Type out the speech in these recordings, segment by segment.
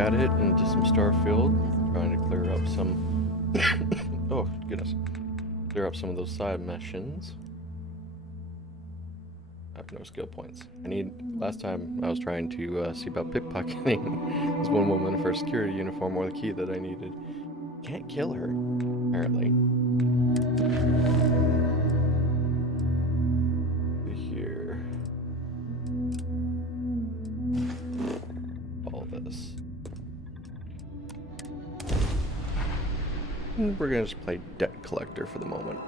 at it into some Starfield, trying to clear up some. Oh goodness, clear up some of those side missions. I have no skill points. Last time I was trying to see about pickpocketing. This one woman for a security uniform or the key that I needed. Can't kill her, apparently. Here. All this. And we're gonna just play debt collector for the moment.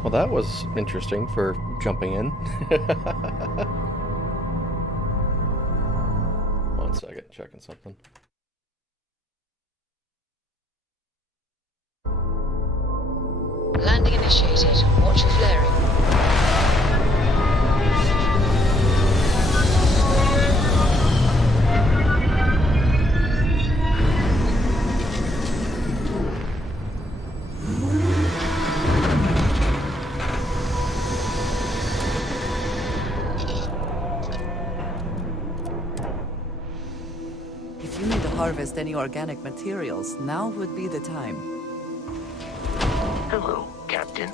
Well, that was interesting for jumping in. 1 second, checking something. Landing initiated. Watch your flaring. If you need to harvest any organic materials, now would be the time. Hello, Captain.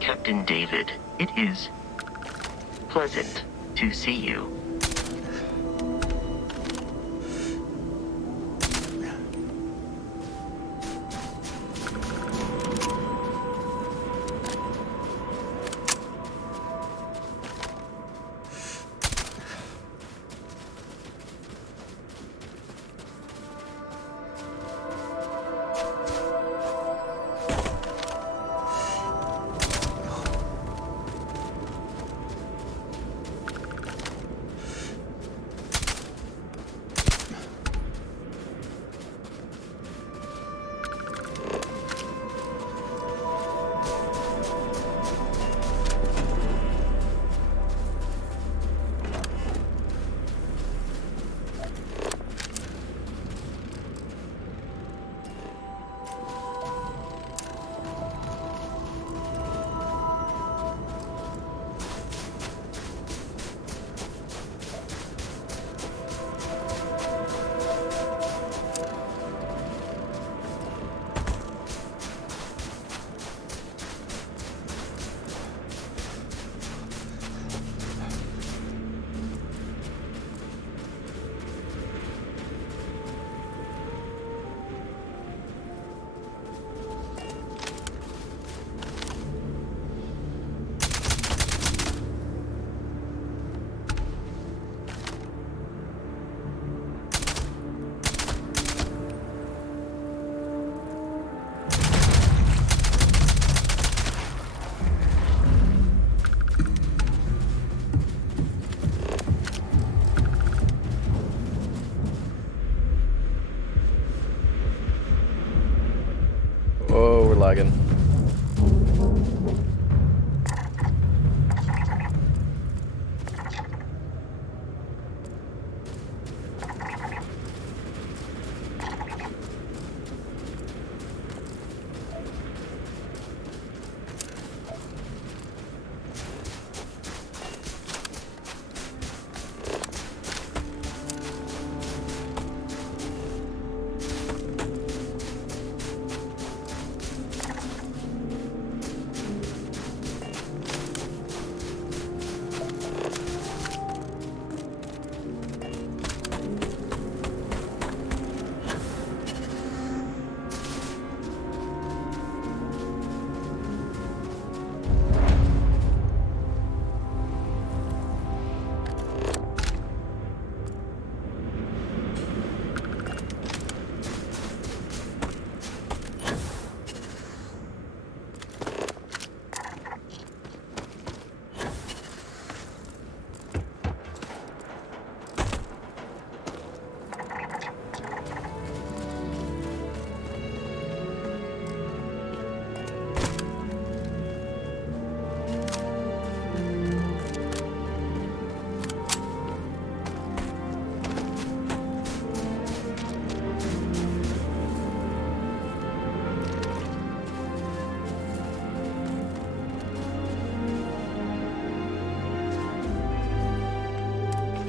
Captain David, it is pleasant to see you. lagging.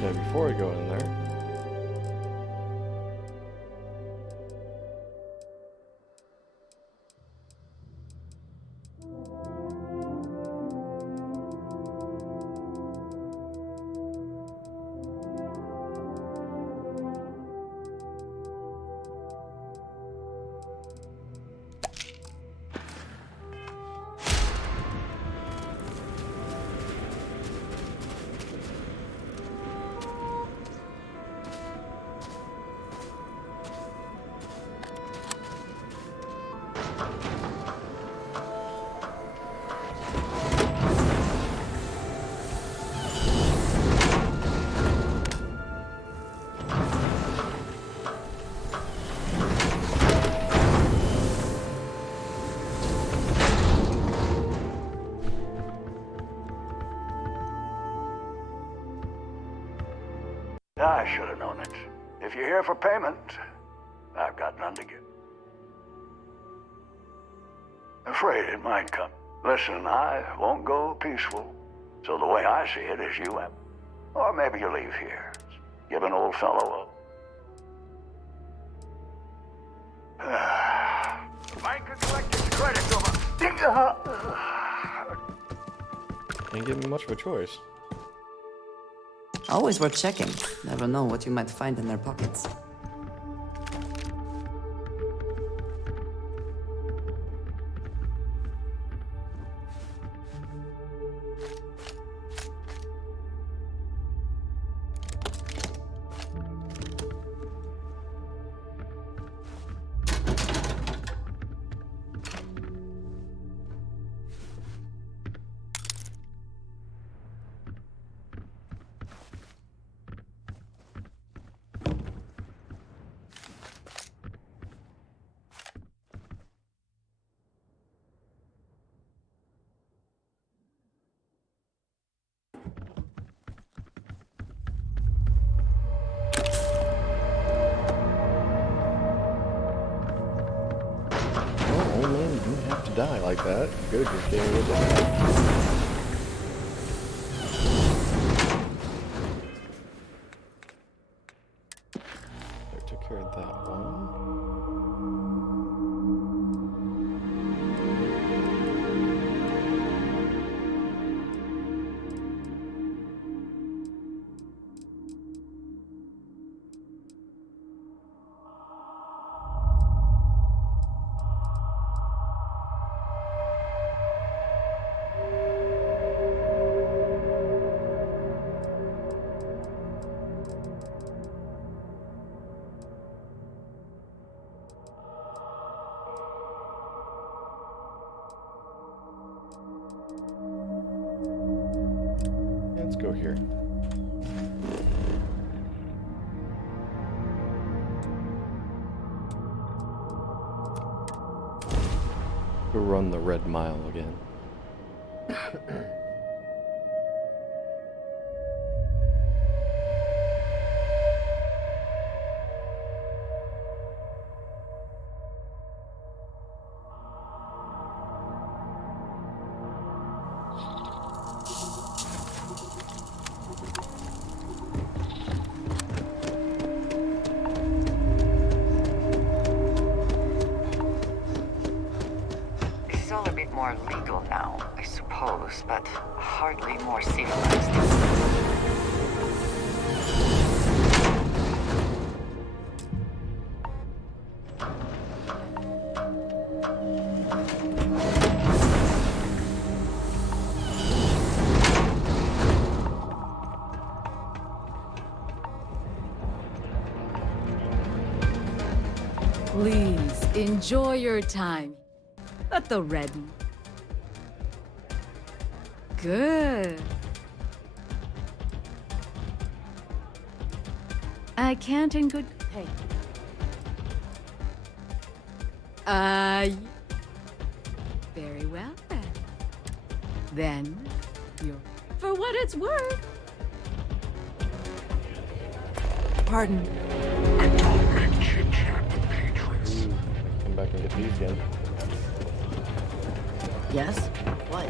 Okay, before we go in there, I should have known it. If you're here for payment, I've got none to give. Afraid it might come. Listen, I won't go peaceful. So the way I see it is you have. Or maybe you leave here. Give an old fellow a... Bank can collect his credit over... ain't giving me much of a choice. Always worth checking. Never know what you might find in their pockets. Oh man, you didn't have to die like that. You could have just gave it a I took care of that one. Let's go here. To run the Red Mile again. This is all a bit more legal now, I suppose, but hardly more civilized. Please enjoy your time at the Red. Good. I can't in good. Hey. Very well then. Then you're. For what it's worth. Pardon. Come back and get these again. Yes? What?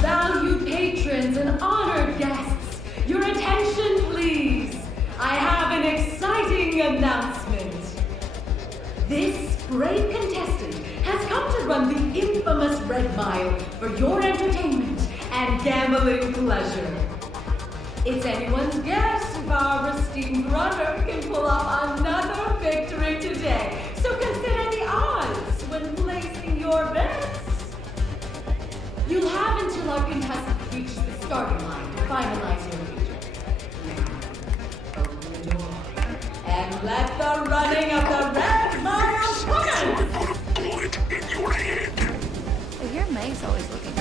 Valued patrons and honored guests, your attention please. I have an exciting announcement. This brave contestant has come to run the infamous Red Mile for your entertainment and gambling pleasure. It's anyone's guess if our esteemed runner can pull off another victory today. So consider the odds when placing your bets. You'll have until our contestant reaches the starting line to finalize your wager. Now, open the door and let the running of the Red Mile commence! I hear May's always looking.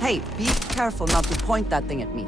Hey, be careful not to point that thing at me.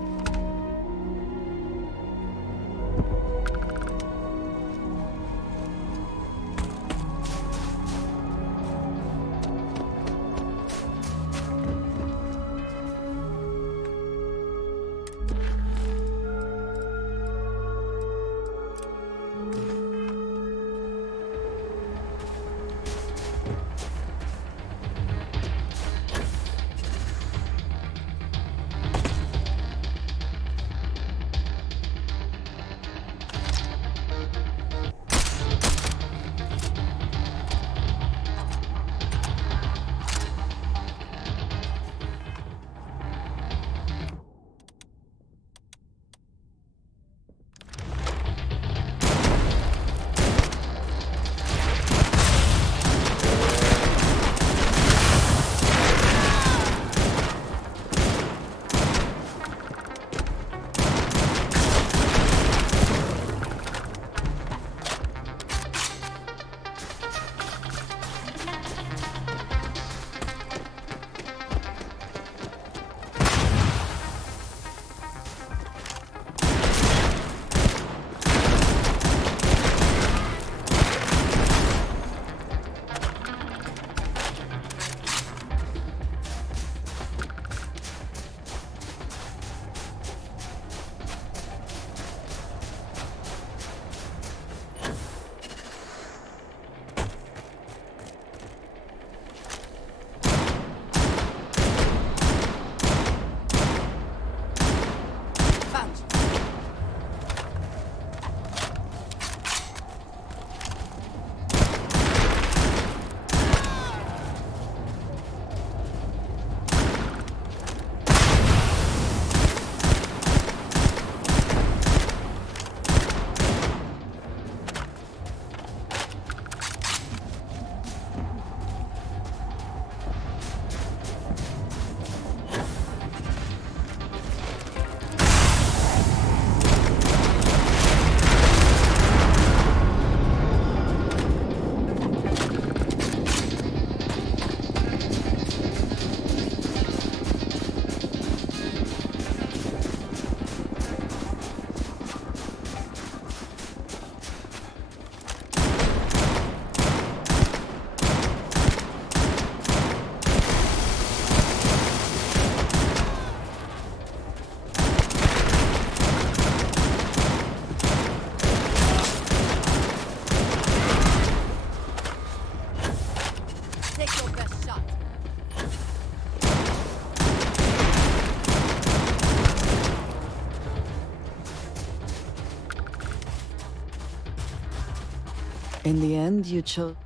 In the end, you chose...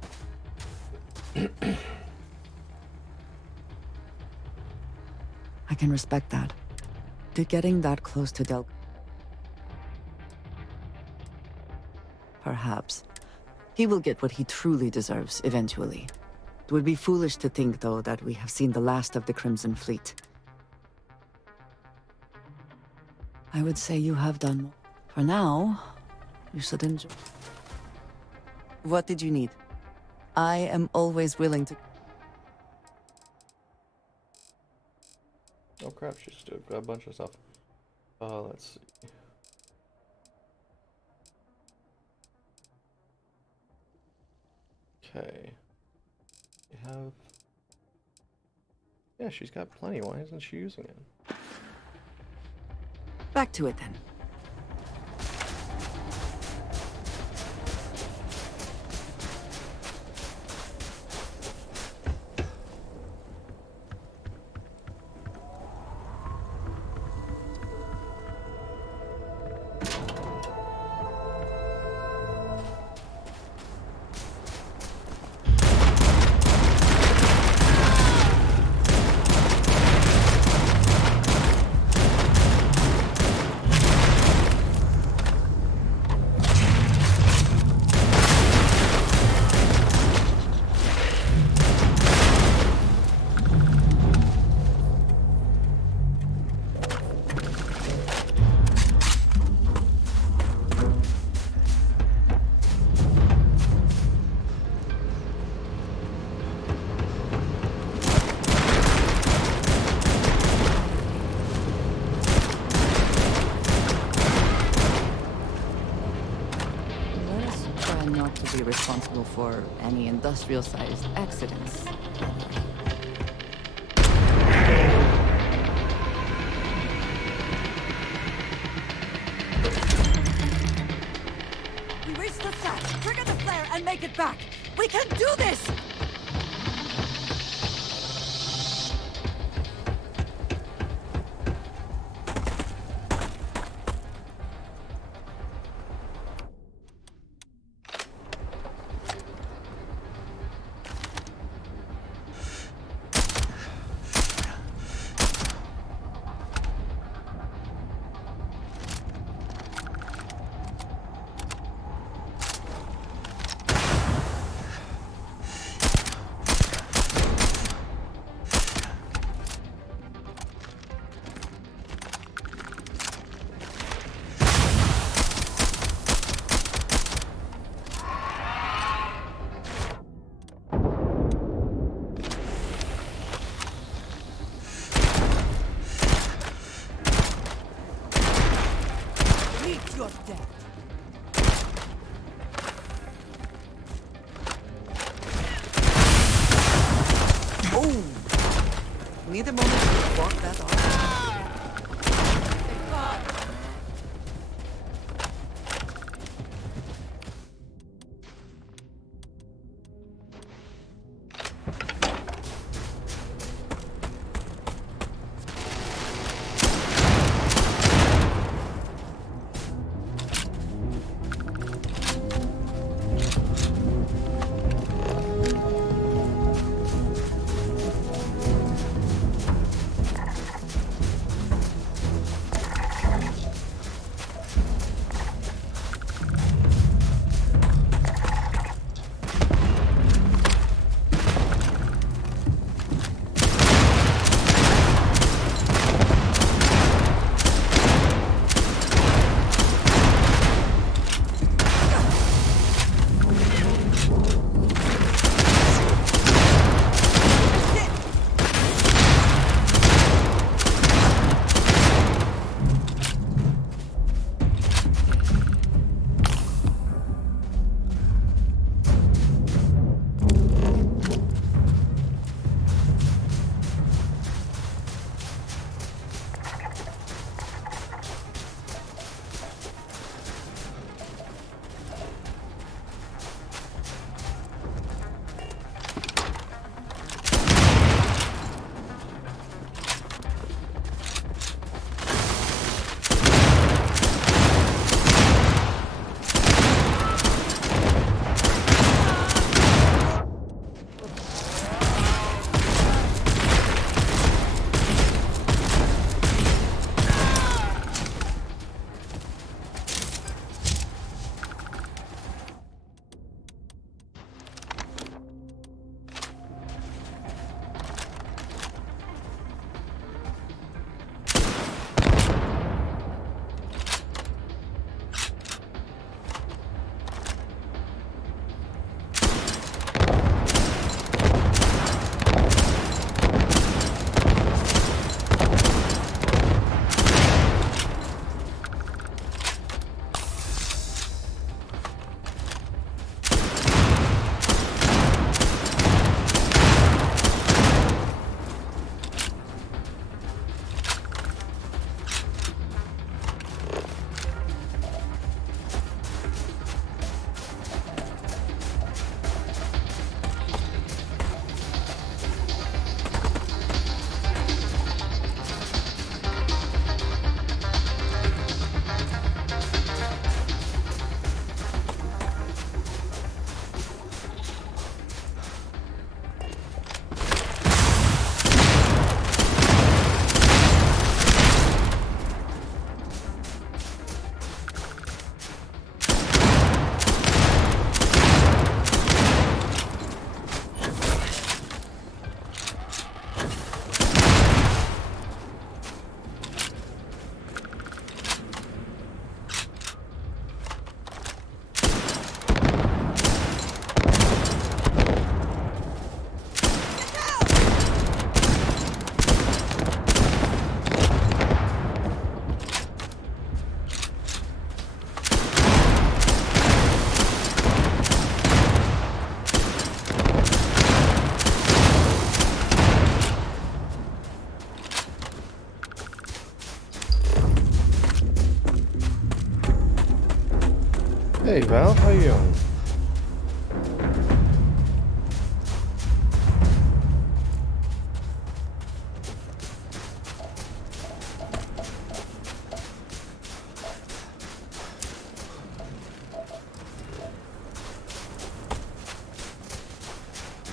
I can respect that. To getting that close to Del... Perhaps. He will get what he truly deserves, eventually. It would be foolish to think, though, that we have seen the last of the Crimson Fleet. I would say you have done more. For now, you should enjoy... What did you need? I am always willing to... Oh crap, she's still got a bunch of stuff. Let's see. Okay. We have... Yeah, she's got plenty. Why isn't she using it? Back to it, then. Not to be responsible for any industrial-sized accidents. We reach the stack, trigger the flare, and make it back! We can do this! You're dead. Oh! Need a moment to walk that off. Hey Val, how you doing?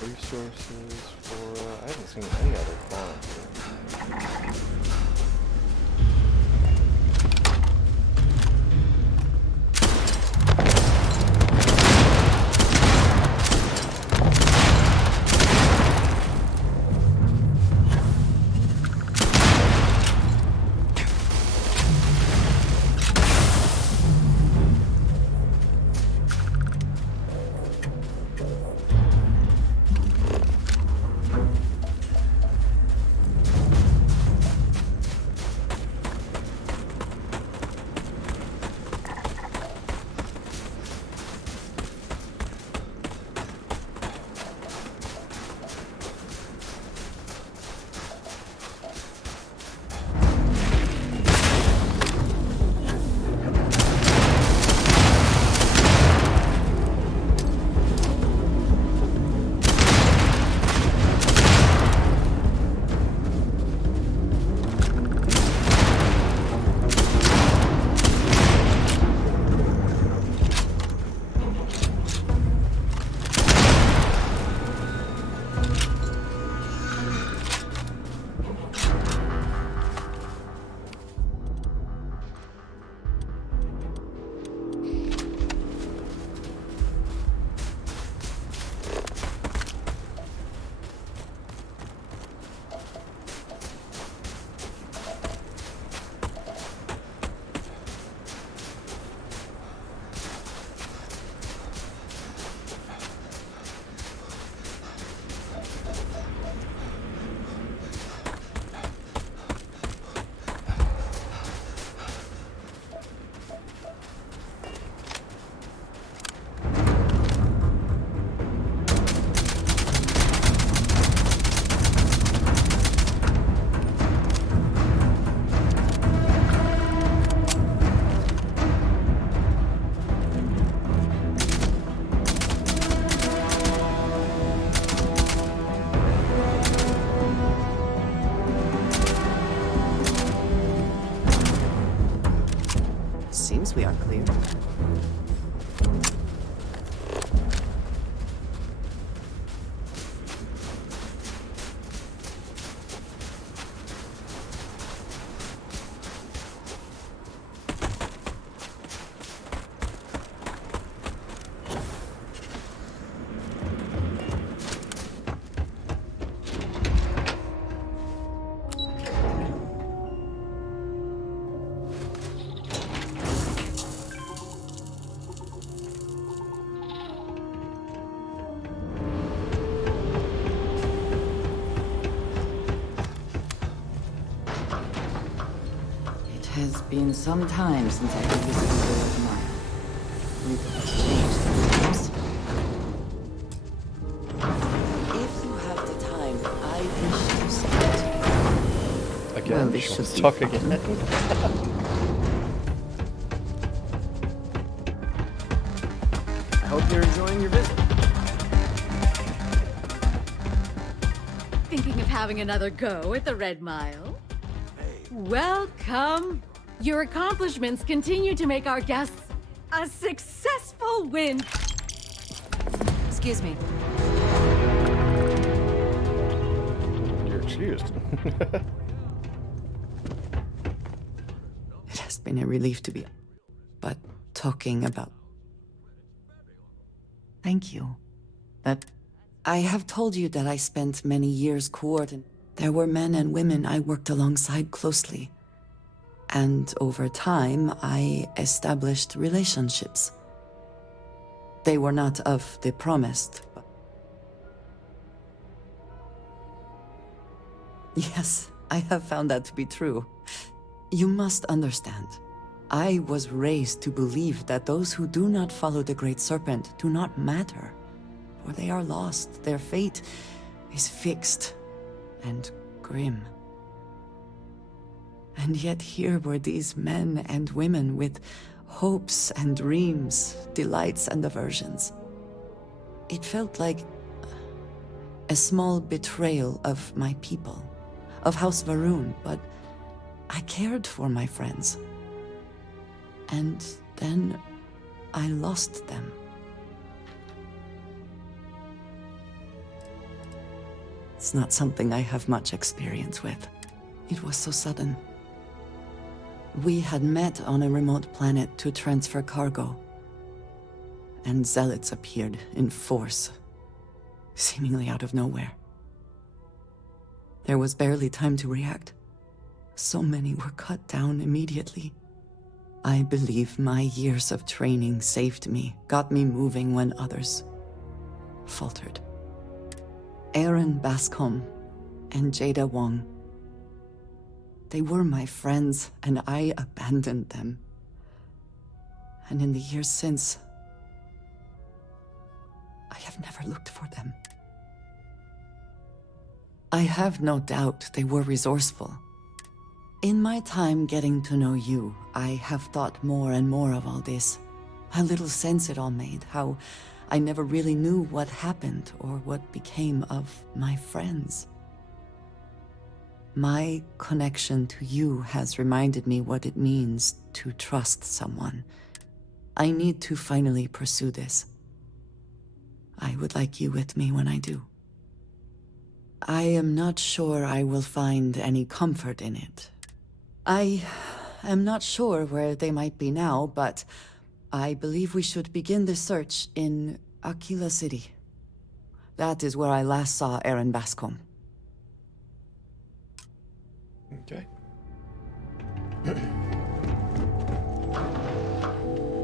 Resources for, I haven't seen any other farms. Seems we are clear. It has been some time since I have visited the Red Mile. We've changed the house. If you have the time, I wish to speak to you. Again, Well, this she should wants to be talk fun. again. I hope you're enjoying your visit. Thinking of having another go at the Red Mile? Welcome! Your accomplishments continue to make our guests a successful win. Excuse me. You're excused. It has been a relief to be... But talking about... Thank you. That... I have told you that I spent many years coordinating. There were men and women I worked alongside closely. And over time, I established relationships. They were not of the promised, but... Yes, I have found that to be true. You must understand. I was raised to believe that those who do not follow the Great Serpent do not matter. For they are lost. Their fate is fixed and grim. And yet here were these men and women with hopes and dreams, delights and aversions. It felt like a small betrayal of my people, of House Varun, but I cared for my friends. And then I lost them. It's not something I have much experience with. It was so sudden. We had met on a remote planet to transfer cargo, and zealots appeared in force, seemingly out of nowhere. There was barely time to react. So many were cut down immediately. I believe my years of training saved me, got me moving when others faltered. Aaron Bascom and Jada Wong. They were my friends, and I abandoned them. And in the years since, I have never looked for them. I have no doubt they were resourceful. In my time getting to know you, I have thought more and more of all this. How little sense it all made, how I never really knew what happened or what became of my friends. My connection to you has reminded me what it means to trust someone. I need to finally pursue this. I would like you with me when I do. I am not sure I will find any comfort in it. I am not sure where they might be now, but I believe we should begin the search in Aquila City. That is where I last saw Aaron Bascom. Okay.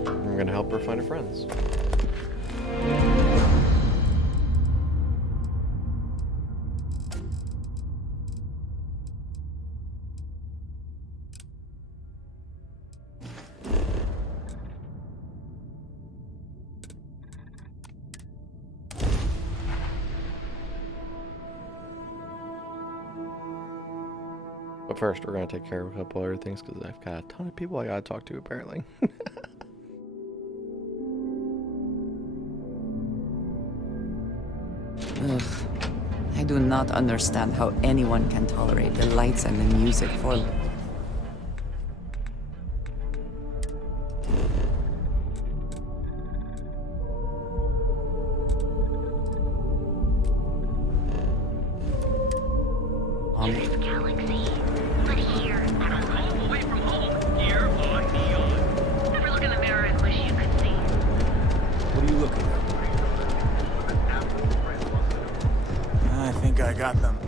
I'm gonna help her find her friends. But first, we're gonna take care of a couple other things because I've got a ton of people I gotta talk to apparently. Ugh. I do not understand how anyone can tolerate the lights and the music for... Galaxy, but here, home away from home, here on Neon. Never look in the mirror and wish you could see. What are you looking at? I think I got them.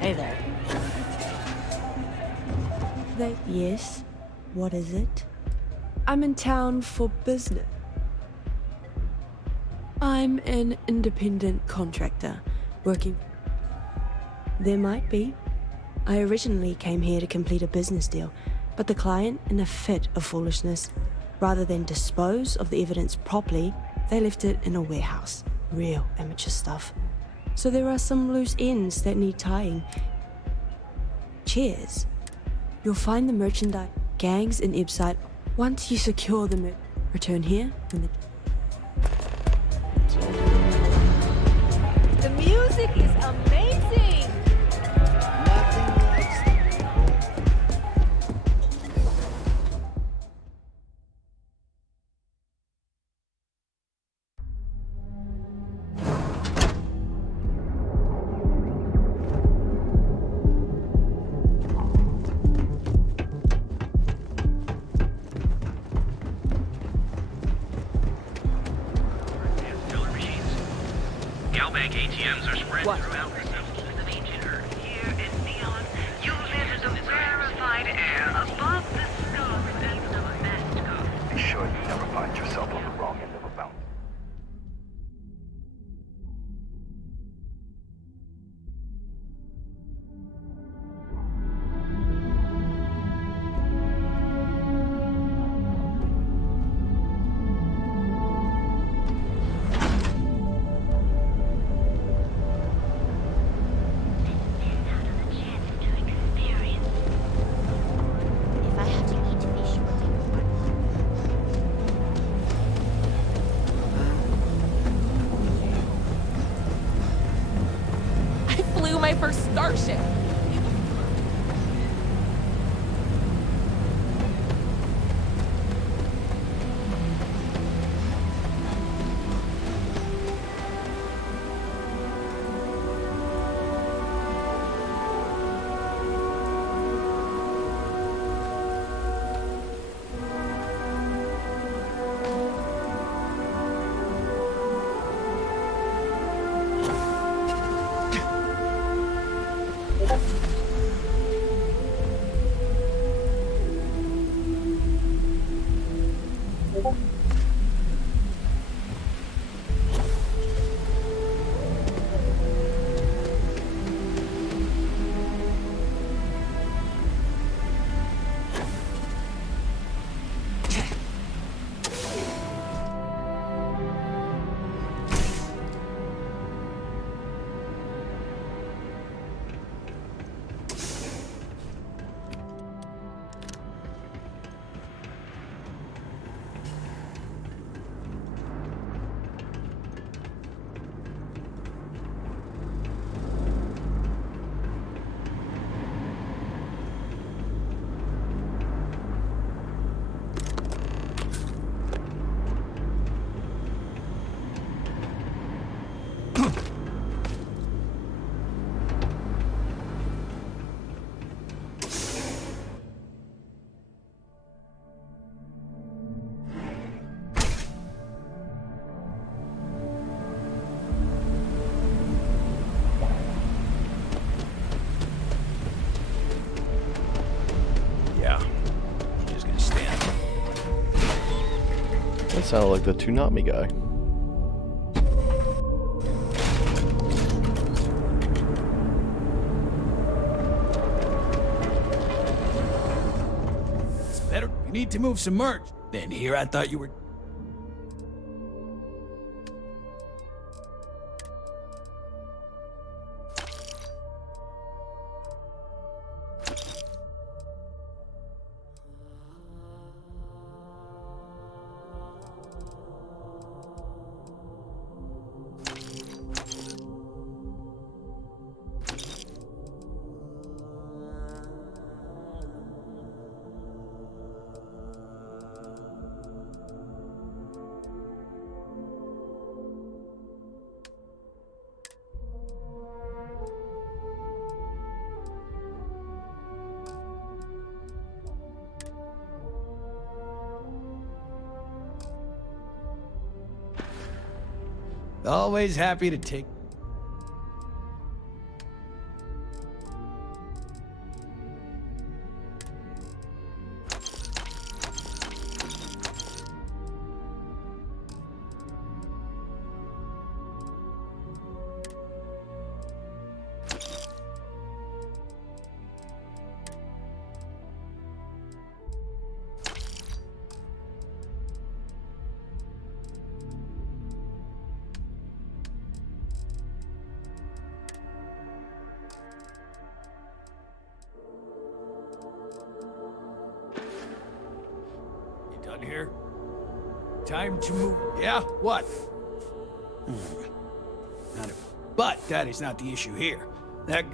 Hey there. Yes? What is it? I'm in town for business. I'm an independent contractor, working... There might be. I originally came here to complete a business deal, but the client, in a fit of foolishness, rather than dispose of the evidence properly, they left it in a warehouse. Real amateur stuff. So there are some loose ends that need tying. Cheers. You'll find the merchandise gangs in Ibside once you secure the return here when The music is amazing! Galbank ATMs are spread throughout the substance of ancient Earth. Here in Neon, you live in the rarefied air above the stars and the best coast. Be sure you never find yourself on the wrong end of a mountain. flew my first starship. That sounded like the Toonami guy. It's better. You need to move submerged. Then here I thought you were... Always happy to take... Here. Time to move. Yeah? What? But that is not the issue here. That...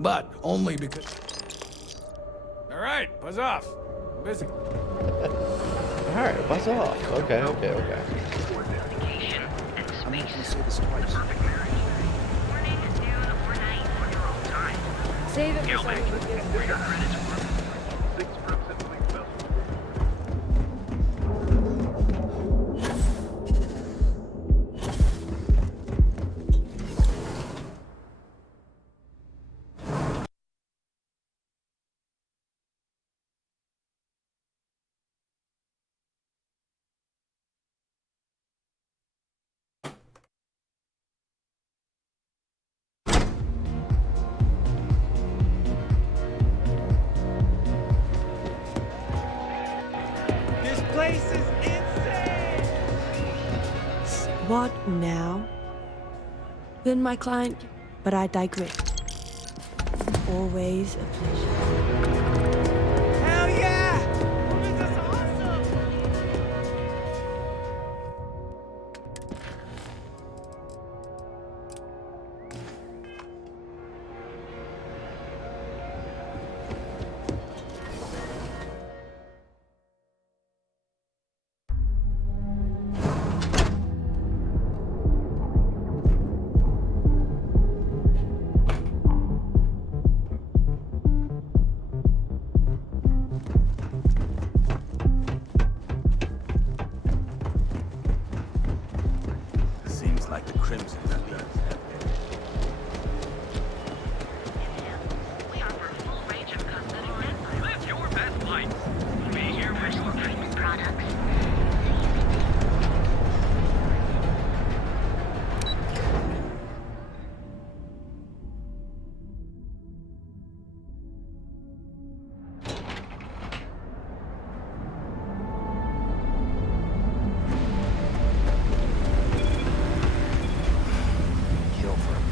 But only because... Alright, buzz off. I'm busy. Alright, buzz off. Okay. I'm not gonna say this twice. Save it for something. What now? Then my client... But I digress. Always a pleasure. Hell yeah! This is awesome! She's like the crimson that leads. We offer a full range of cosmetic and live your best life. We hear which treatment products. Kill for him.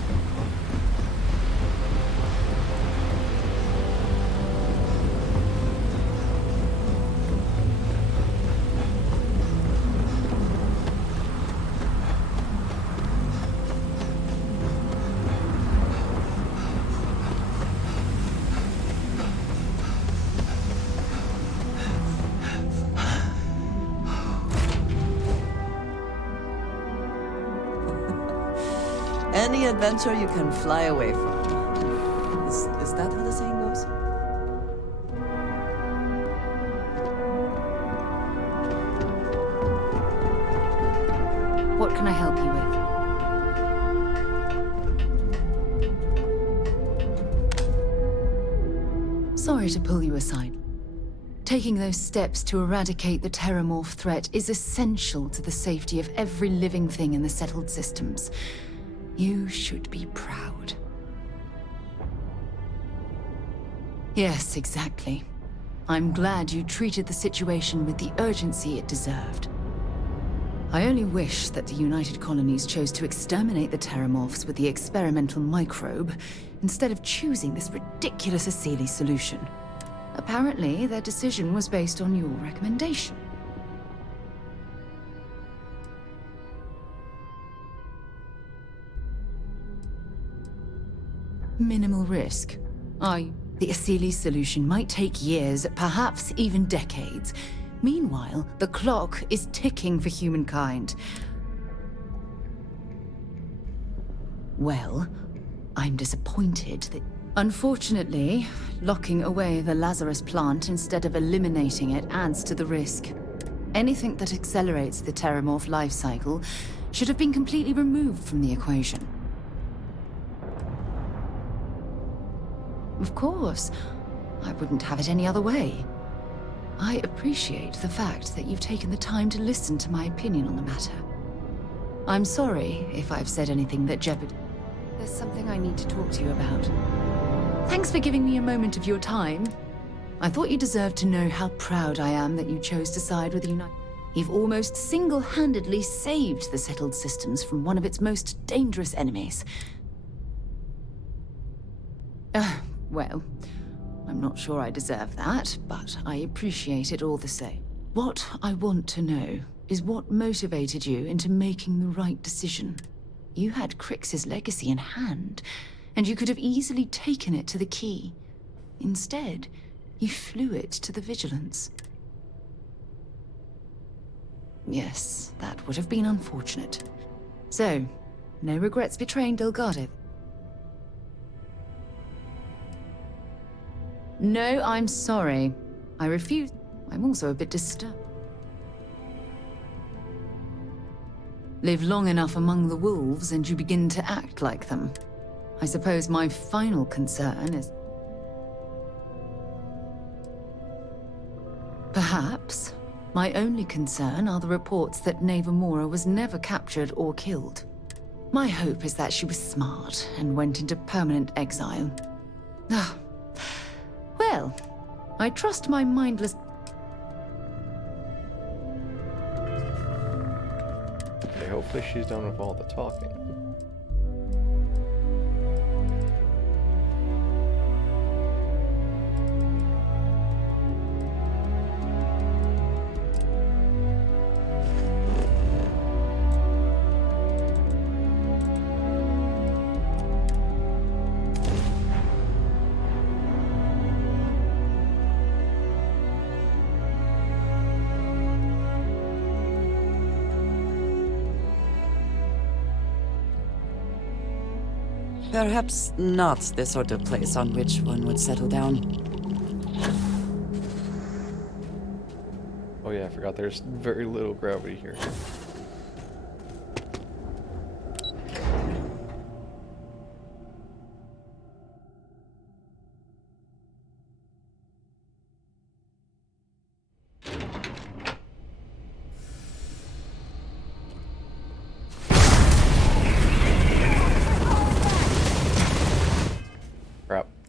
Any adventure you can fly away from. Is that how the saying goes? What can I help you with? Sorry to pull you aside. Taking those steps to eradicate the Terramorph threat is essential to the safety of every living thing in the settled systems. You should be proud. Yes, exactly. I'm glad you treated the situation with the urgency it deserved. I only wish that the United Colonies chose to exterminate the Terramorphs with the experimental microbe, instead of choosing this ridiculous Asili solution. Apparently, their decision was based on your recommendation. Minimal risk. The Asili solution might take years, perhaps even decades. Meanwhile, the clock is ticking for humankind. Well, I'm disappointed that... Unfortunately, locking away the Lazarus plant instead of eliminating it adds to the risk. Anything that accelerates the Terramorph life cycle should have been completely removed from the equation. Of course. I wouldn't have it any other way. I appreciate the fact that you've taken the time to listen to my opinion on the matter. I'm sorry if I've said anything that jeopardizes... There's something I need to talk to you about. Thanks for giving me a moment of your time. I thought you deserved to know how proud I am that you chose to side with the United... You've almost single-handedly saved the settled systems from one of its most dangerous enemies. Well, I'm not sure I deserve that, but I appreciate it all the same. What I want to know is what motivated you into making the right decision. You had Crix's legacy in hand, and you could have easily taken it to the Key. Instead, you flew it to the Vigilance. Yes, that would have been unfortunate. So, no regrets betraying Delgado. No, I'm sorry. I refuse. I'm also a bit disturbed. Live long enough among the wolves and you begin to act like them. I suppose my final concern is... Perhaps my only concern are the reports that Navarmora was never captured or killed. My hope is that she was smart and went into permanent exile. Ah. Well, I trust my mindless... Okay, hopefully she's done with all the talking. Perhaps not the sort of place on which one would settle down. Oh yeah, I forgot there's very little gravity here.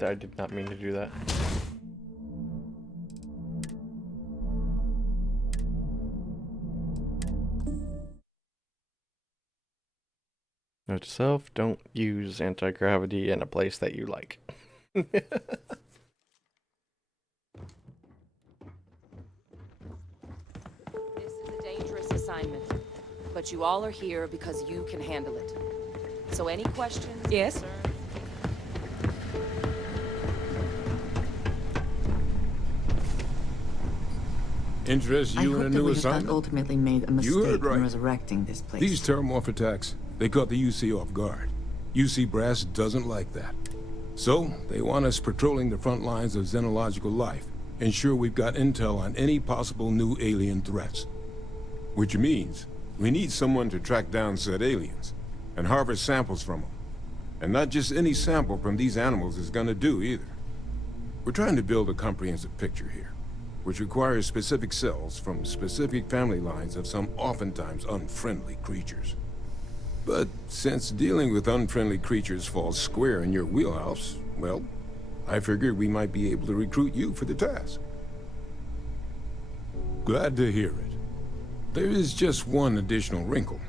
I did not mean to do that. Note to self, don't use anti-gravity in a place that you like. This is a dangerous assignment, but you all are here because you can handle it. So any questions? Yes? concerns? Interest I you in hope a that new we have assignment? not ultimately made a You mistake heard right. in resurrecting this place. These terramorph attacks, they caught the UC off guard. UC Brass doesn't like that. So, they want us patrolling the front lines of xenological life, ensure we've got intel on any possible new alien threats. Which means, we need someone to track down said aliens, and harvest samples from them. And not just any sample from these animals is gonna do either. We're trying to build a comprehensive picture here, which requires specific cells from specific family lines of some oftentimes unfriendly creatures. But since dealing with unfriendly creatures falls square in your wheelhouse, well, I figured we might be able to recruit you for the task. Glad to hear it. There is just one additional wrinkle.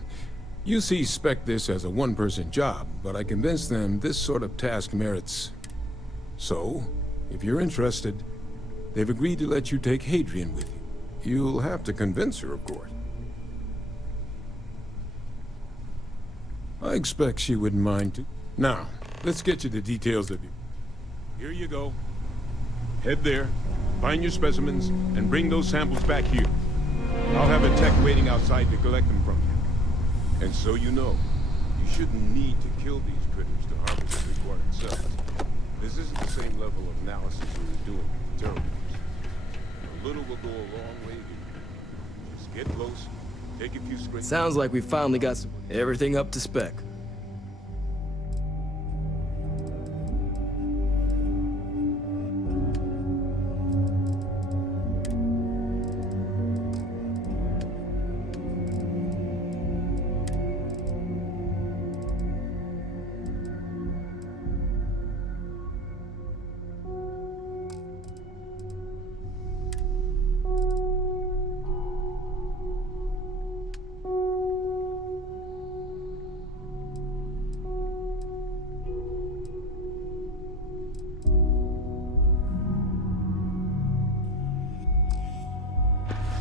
UC spec this as a one-person job, but I convinced them this sort of task merits... So, if you're interested, they've agreed to let you take Hadrian with you. You'll have to convince her, of course. I expect she wouldn't mind too. Now, let's get you the details of you. Here you go. Head there, find your specimens, and bring those samples back here. I'll have a tech waiting outside to collect them from you. And so you know, you shouldn't need to kill these critters to harvest the required cells. This isn't the same level of analysis we were doing with the terminals. A little will go a long way here. Just get close, take a few screens. Sounds like we finally got everything up to spec.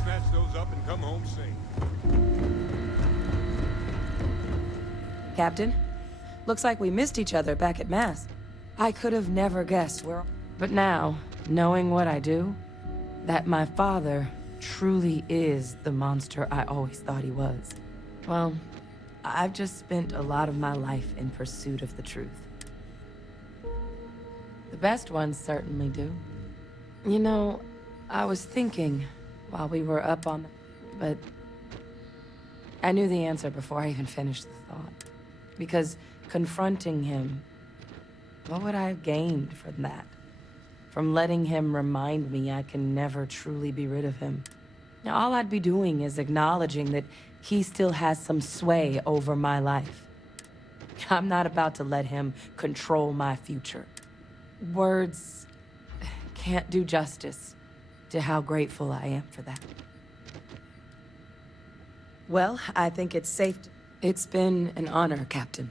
Snatch those up and come home safe. Captain, looks like we missed each other back at Mass. I could have never guessed where... But now, knowing what I do, that my father truly is the monster I always thought he was. Well, I've just spent a lot of my life in pursuit of the truth. The best ones certainly do. You know, I was thinking while we were up on the... But I knew the answer before I even finished the thought. Because confronting him, what would I have gained from that? From letting him remind me I can never truly be rid of him. Now, all I'd be doing is acknowledging that he still has some sway over my life. I'm not about to let him control my future. Words can't do justice to how grateful I am for that. Well, I think it's safe to... It's been an honor, Captain.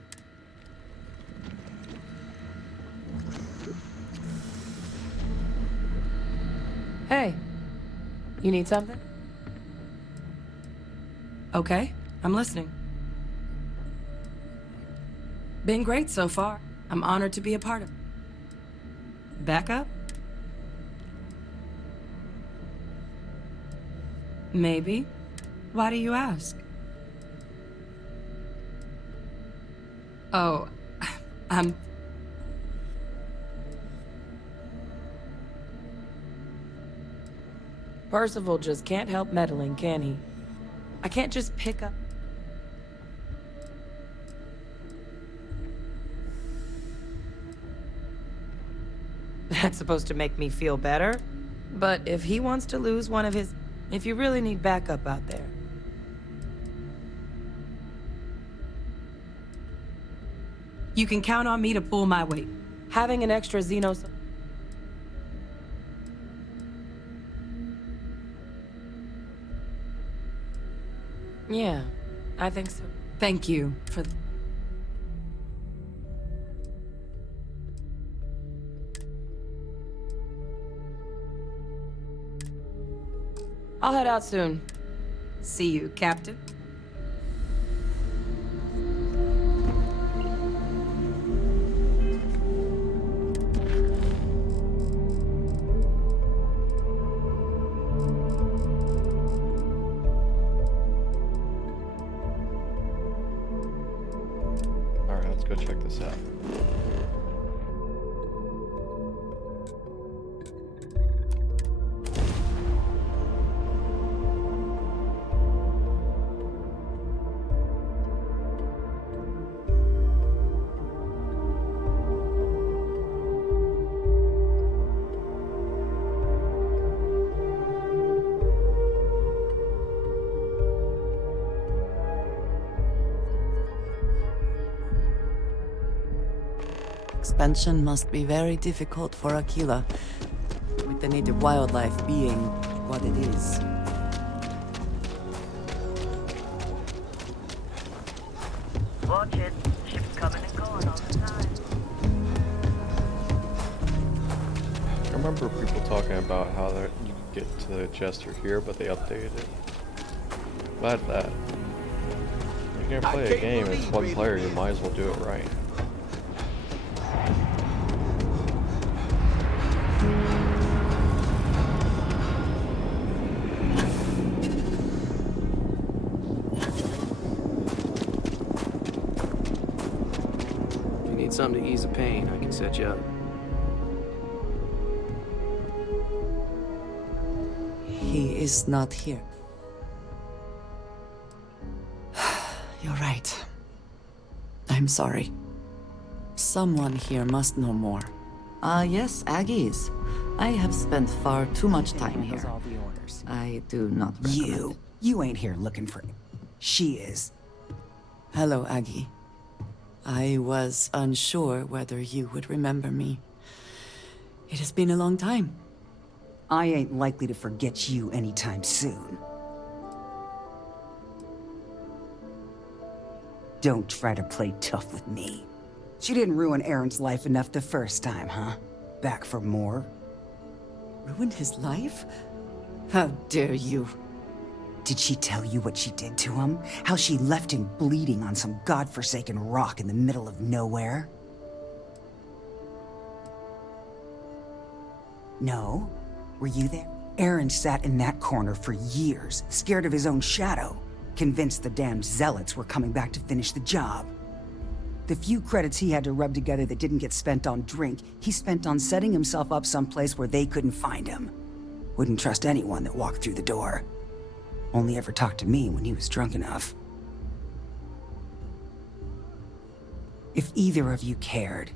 Hey, you need something? Okay, I'm listening. Been great so far. I'm honored to be a part of it. Backup? Maybe. Why do you ask? Oh, I'm... Percival just can't help meddling, can he? I can't just pick up... That's supposed to make me feel better? But if he wants to lose one of his... If you really need backup out there... You can count on me to pull my weight. Having an extra Xenos... Yeah, I think so. Thank you for... I'll head out soon. See you, Captain. Alright, let's go check this out. Expansion must be very difficult for Aquila, with the native wildlife being what it is. Watch it. Ships coming and going all the time. I remember people talking about how you could get to the Jester here, but they updated it. Glad of that. If you're gonna play a game, it's one player, you might as well do it right. If you need something to ease the pain, I can set you up. He is not here. You're right. I'm sorry. Someone here must know more. Yes, Aggies. I have spent far too much time here. All the orders. I do not recommend. You ain't here looking for... She is. Hello, Aggie. I was unsure whether you would remember me. It has been a long time. I ain't likely to forget you anytime soon. Don't try to play tough with me. She didn't ruin Aaron's life enough the first time, huh? Back for more? Ruined his life? How dare you? Did she tell you what she did to him? How she left him bleeding on some godforsaken rock in the middle of nowhere? No? Were you there? Aaron sat in that corner for years, scared of his own shadow, convinced the damned zealots were coming back to finish the job. The few credits he had to rub together that didn't get spent on drink, he spent on setting himself up someplace where they couldn't find him. Wouldn't trust anyone that walked through the door. Only ever talked to me when he was drunk enough. If either of you cared,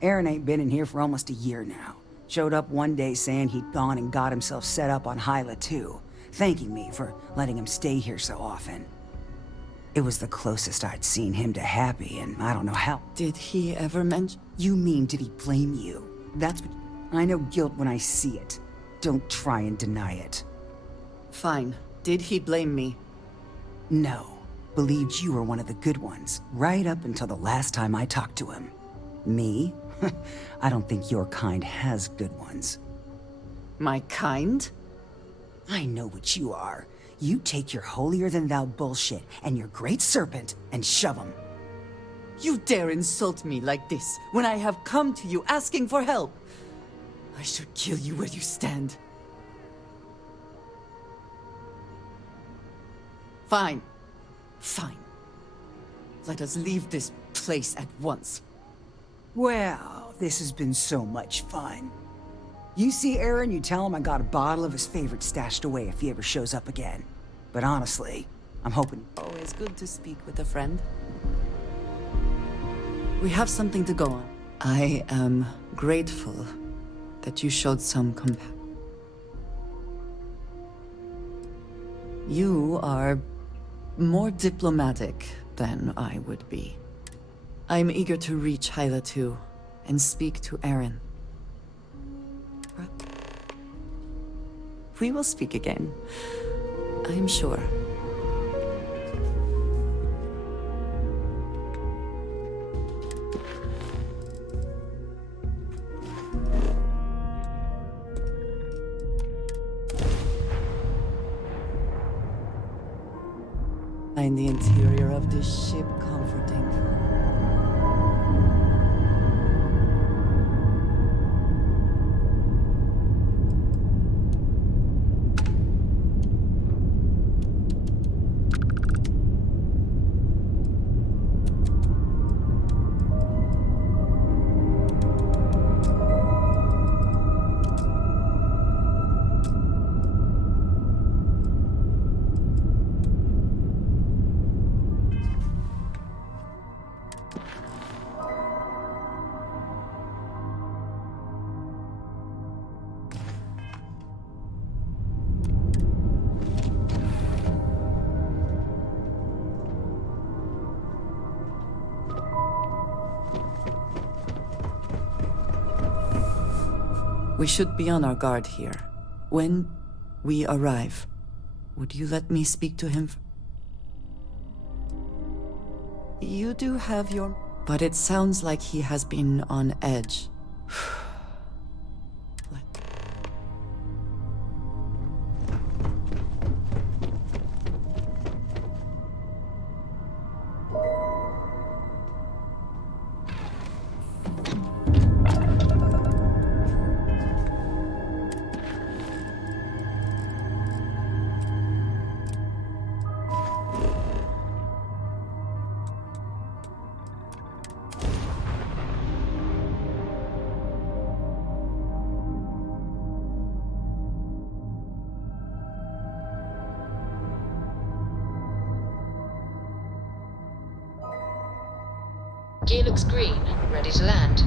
Aaron ain't been in here for almost a year now. Showed up one day saying he'd gone and got himself set up on Hyla too, thanking me for letting him stay here so often. It was the closest I'd seen him to happy, and I don't know how. Did he ever mention... You mean, did he blame you? That's what... I know guilt when I see it. Don't try and deny it. Fine. Did he blame me? No. Believed you were one of the good ones, right up until the last time I talked to him. Me? I don't think your kind has good ones. My kind? I know what you are. You take your holier-than-thou bullshit and your great serpent and shove them. You dare insult me like this when I have come to you asking for help. I should kill you where you stand. Fine. Fine. Let us leave this place at once. Well, this has been so much fun. You see Aaron, you tell him I got a bottle of his favorite stashed away if he ever shows up again. But honestly, I'm hoping... Always good to speak with a friend. We have something to go on. I am grateful that you showed some compassion. You are more diplomatic than I would be. I'm eager to reach Hyla too, and speak to Aaron. We will speak again, I'm sure. find the interior of this ship comforting. We should be on our guard here. When we arrive, would you let me speak to him? You do have your... But it sounds like he has been on edge. Gear looks green. Ready to land.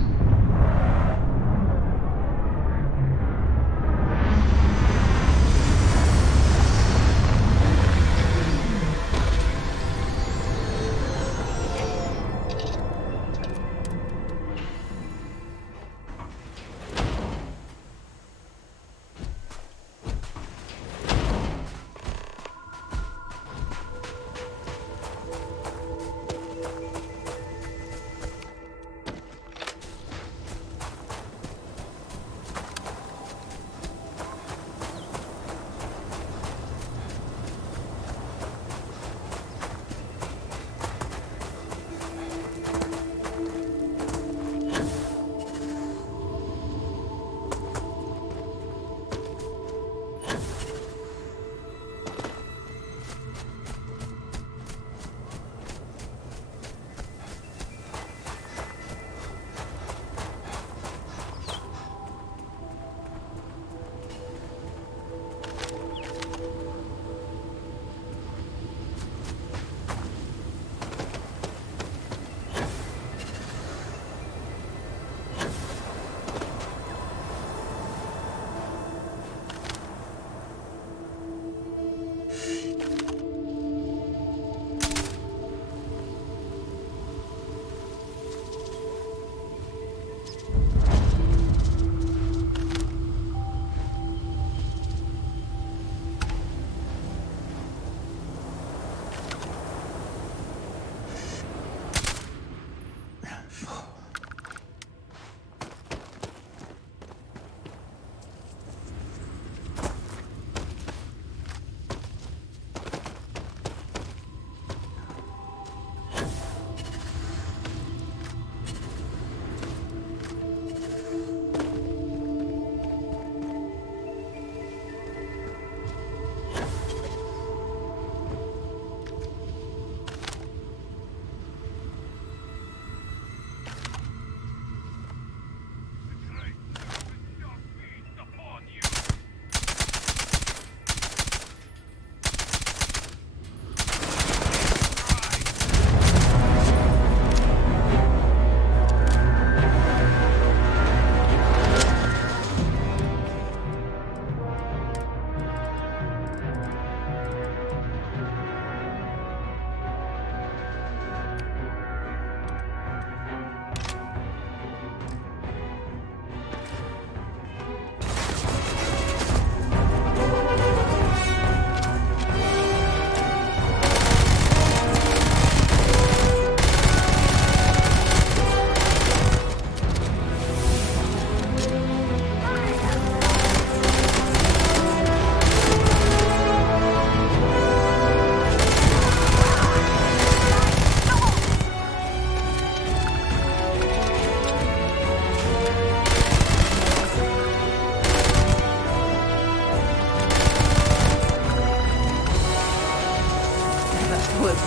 was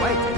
quite.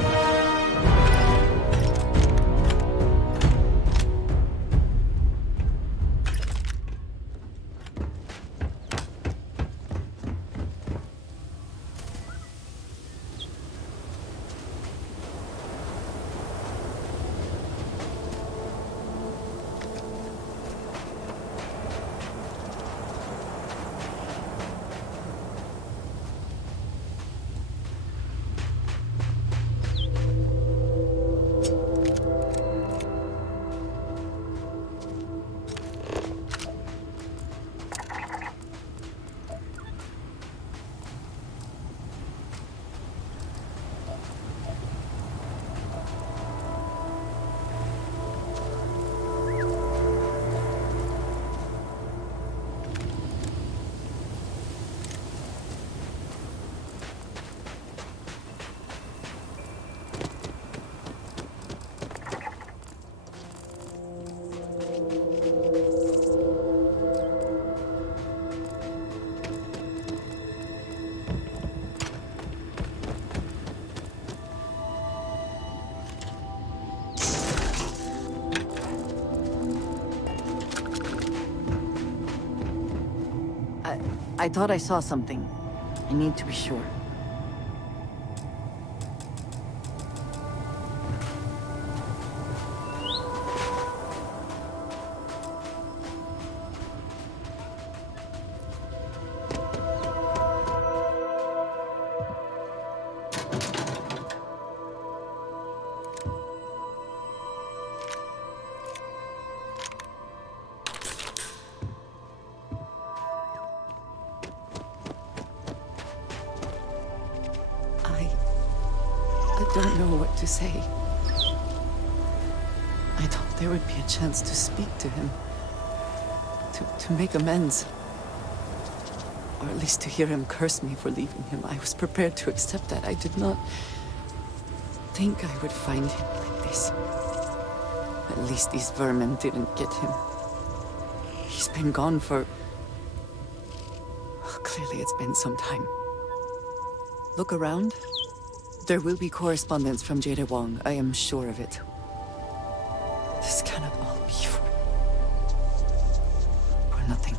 I thought I saw something. I need to be sure. I don't know what to say. I thought there would be a chance to speak to him. To make amends. Or at least to hear him curse me for leaving him. I was prepared to accept that. I did not think I would find him like this. At least these vermin didn't get him. He's been gone for... Well, clearly it's been some time. Look around. There will be correspondence from Jade Wong, I am sure of it. This cannot all be for nothing.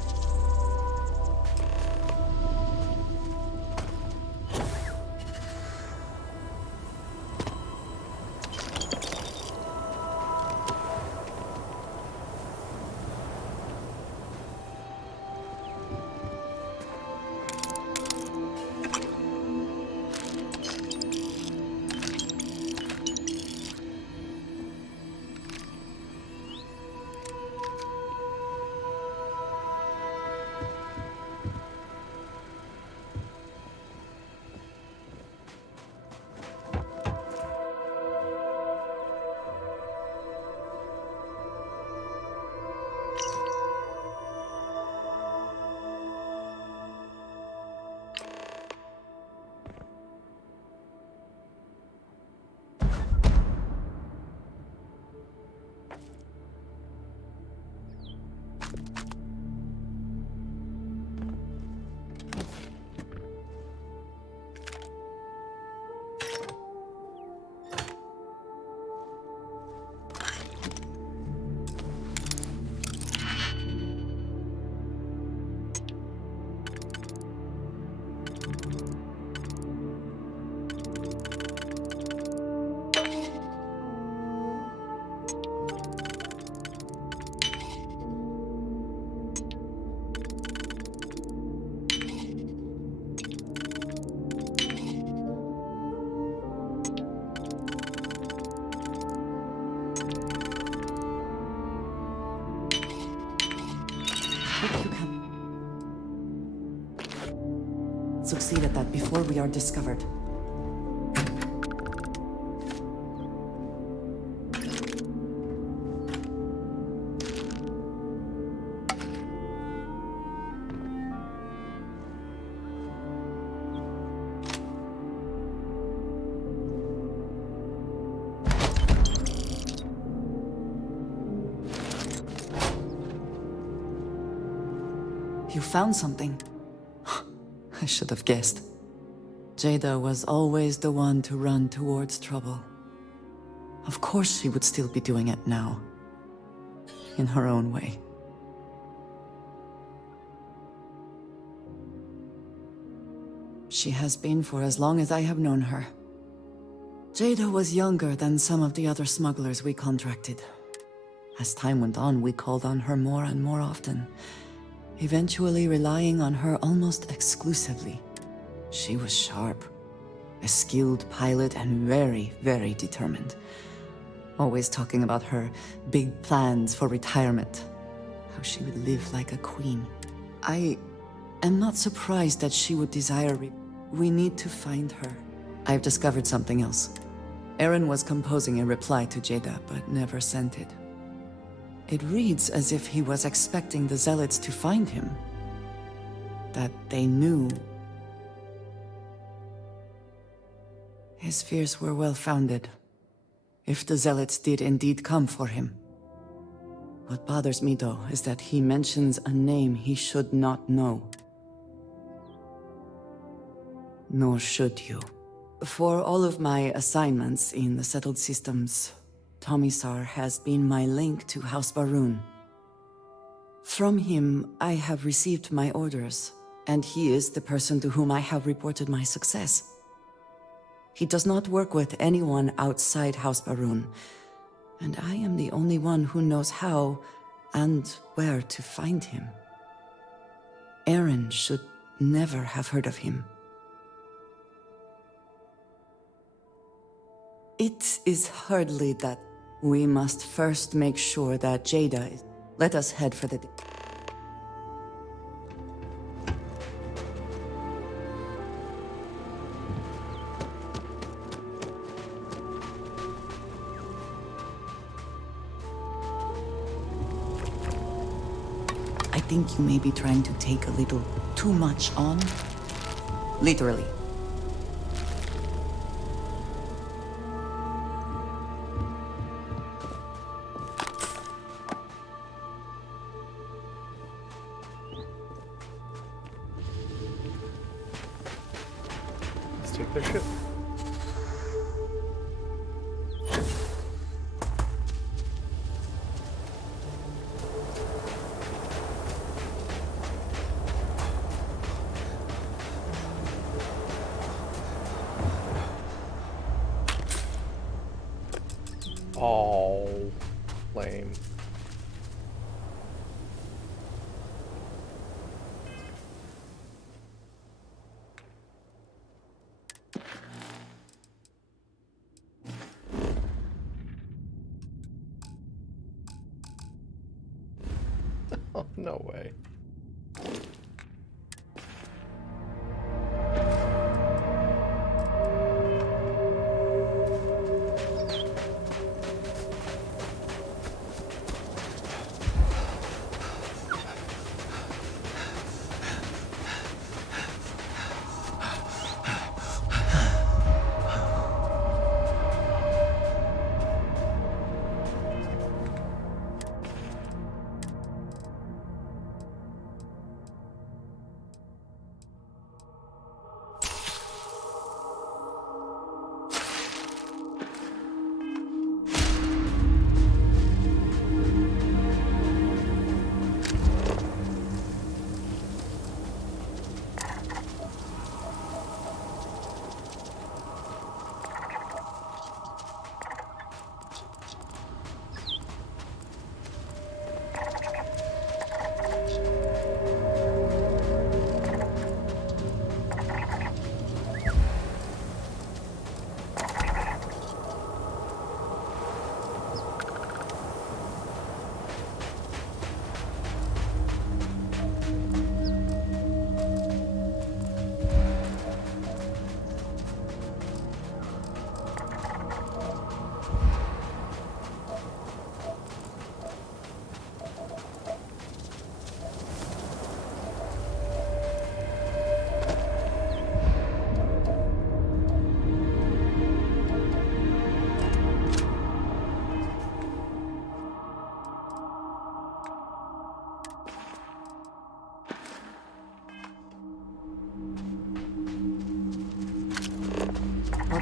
Succeed at that before we are discovered. You found something. I should have guessed. Jada was always the one to run towards trouble. Of course she would still be doing it now. In her own way. She has been for as long as I have known her. Jada was younger than some of the other smugglers we contracted. As time went on, we called on her more and more often, eventually relying on her almost exclusively. She was sharp, a skilled pilot and very, very determined. Always talking about her big plans for retirement, how she would live like a queen. I am not surprised that she would desire We need to find her. I've discovered something else. Aaron was composing a reply to Jada, but never sent it. It reads as if he was expecting the Zealots to find him. That they knew. His fears were well-founded. If the Zealots did indeed come for him. What bothers me, though, is that he mentions a name he should not know. Nor should you. For all of my assignments in the settled systems, Tomisar has been my link to House Barun. From him, I have received my orders, and he is the person to whom I have reported my success. He does not work with anyone outside House Barun, and I am the only one who knows how and where to find him. Aaron should never have heard of him. It is hardly that we must first make sure that Jada is... Let us head for the... I think you may be trying to take a little too much on. Literally. Take their ship. Oh, lame. Oh, no way.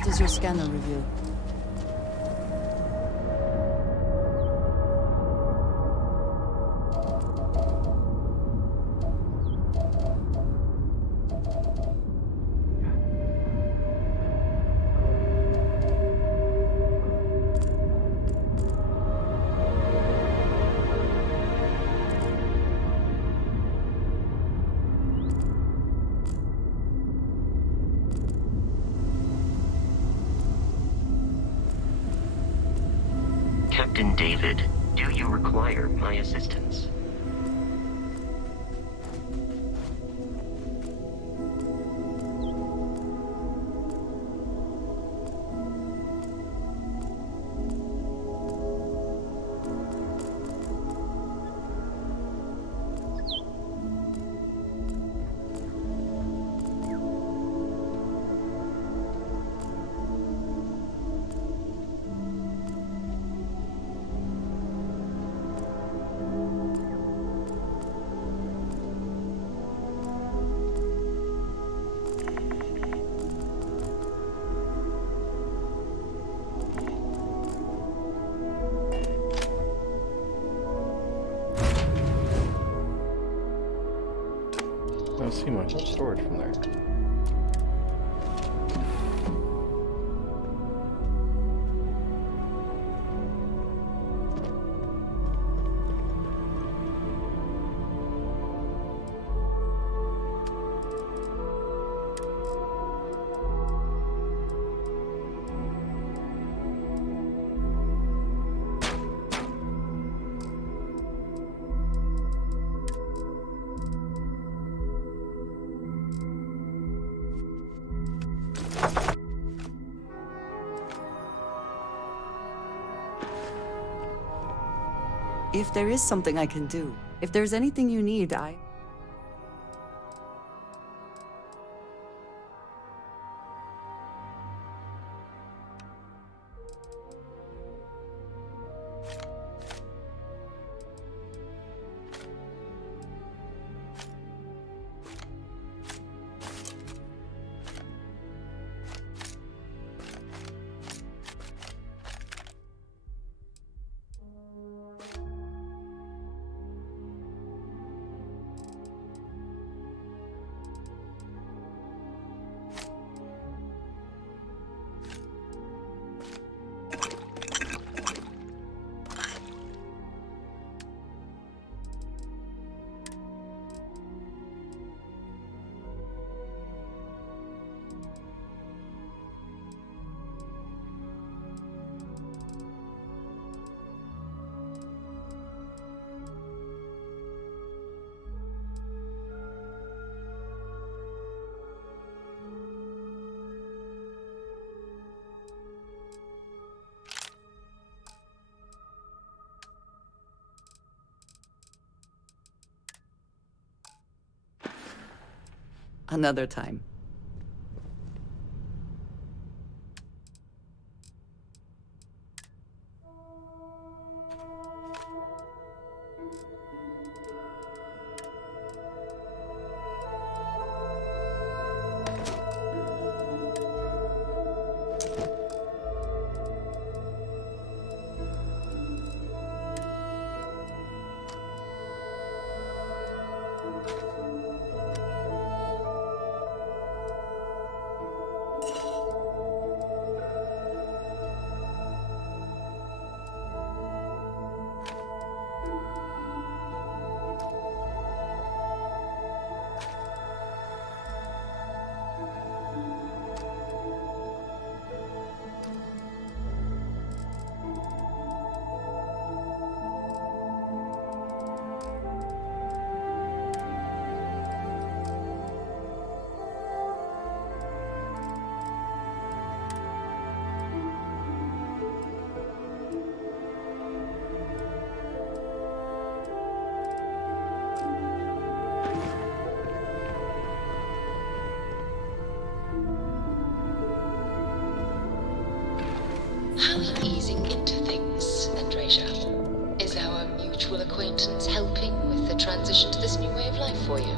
does your scanner reveal? Captain David, do you require my assistance? I don't see much storage from there. If there is something I can do, if there's anything you need, another time. How are you easing into things, Andreja? Is our mutual acquaintance helping with the transition to this new way of life for you?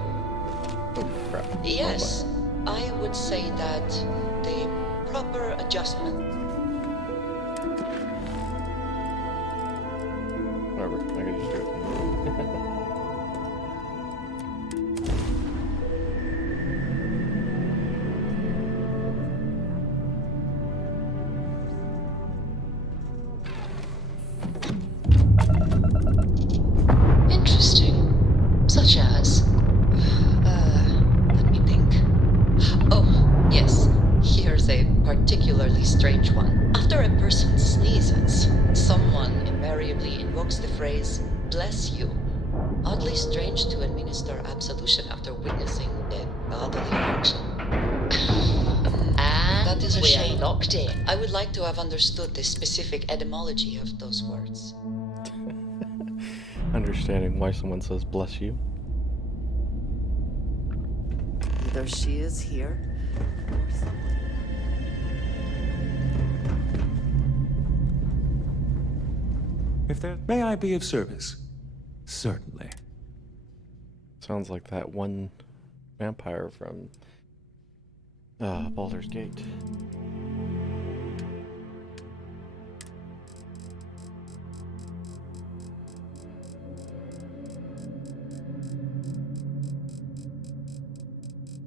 Oh, crap. Yes, I would say that the proper adjustment. Whatever, I can just do it. Interesting. Such as... let me think. Oh, yes. Here's a particularly strange one. After a person sneezes, someone invariably invokes the phrase, "bless you." Oddly strange to administer absolution after witnessing a bodily function. And that is a shame. Locked in. I would like to have understood the specific etymology of those words. Understanding why someone says bless you. Either she is here, or someone. If there may I be of service? Certainly. Sounds like that one vampire from Baldur's Gate.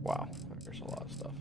Wow, there's a lot of stuff.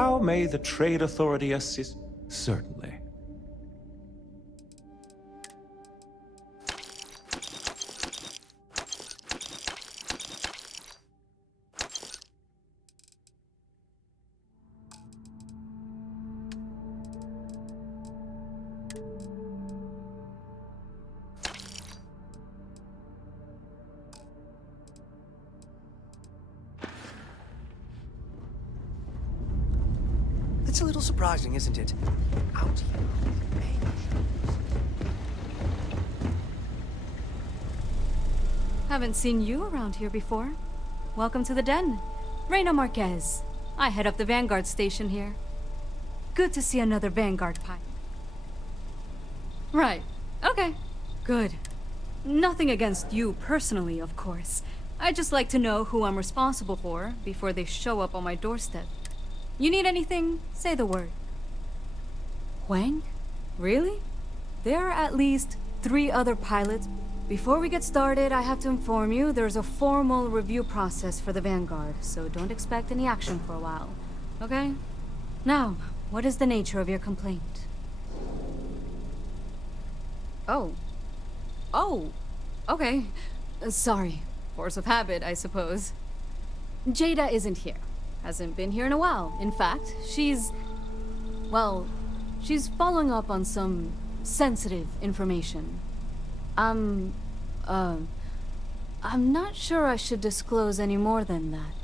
How may the Trade Authority assist? Certainly. It's a little surprising, isn't it? Out here. Haven't seen you around here before. Welcome to the den. Reina Marquez. I head up the Vanguard station here. Good to see another Vanguard pilot. Right. Okay. Good. Nothing against you personally, of course. I'd just like to know who I'm responsible for before they show up on my doorstep. You need anything? Say the word. Huang? Really? There are at least 3 other pilots. Before we get started, I have to inform you there's a formal review process for the Vanguard, so don't expect any action for a while. Okay? Now, what is the nature of your complaint? Oh. Oh! Okay. Sorry. Force of habit, I suppose. Jada isn't here. Hasn't been here in a while. In fact, she's following up on some sensitive information. I'm not sure I should disclose any more than that.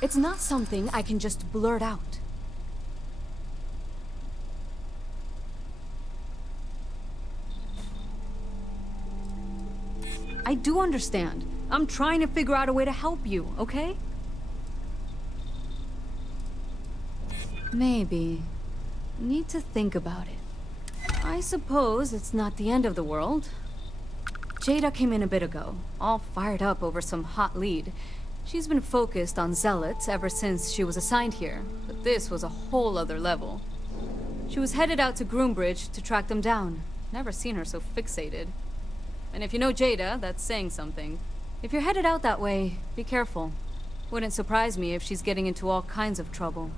It's not something I can just blurt out. I do understand. I'm trying to figure out a way to help you, okay? Maybe. Need to think about it. I suppose it's not the end of the world. Jada came in a bit ago, all fired up over some hot lead. She's been focused on Zealots ever since she was assigned here, but this was a whole other level. She was headed out to Groombridge to track them down. Never seen her so fixated. And if you know Jada, that's saying something. If you're headed out that way, be careful. Wouldn't surprise me if she's getting into all kinds of trouble.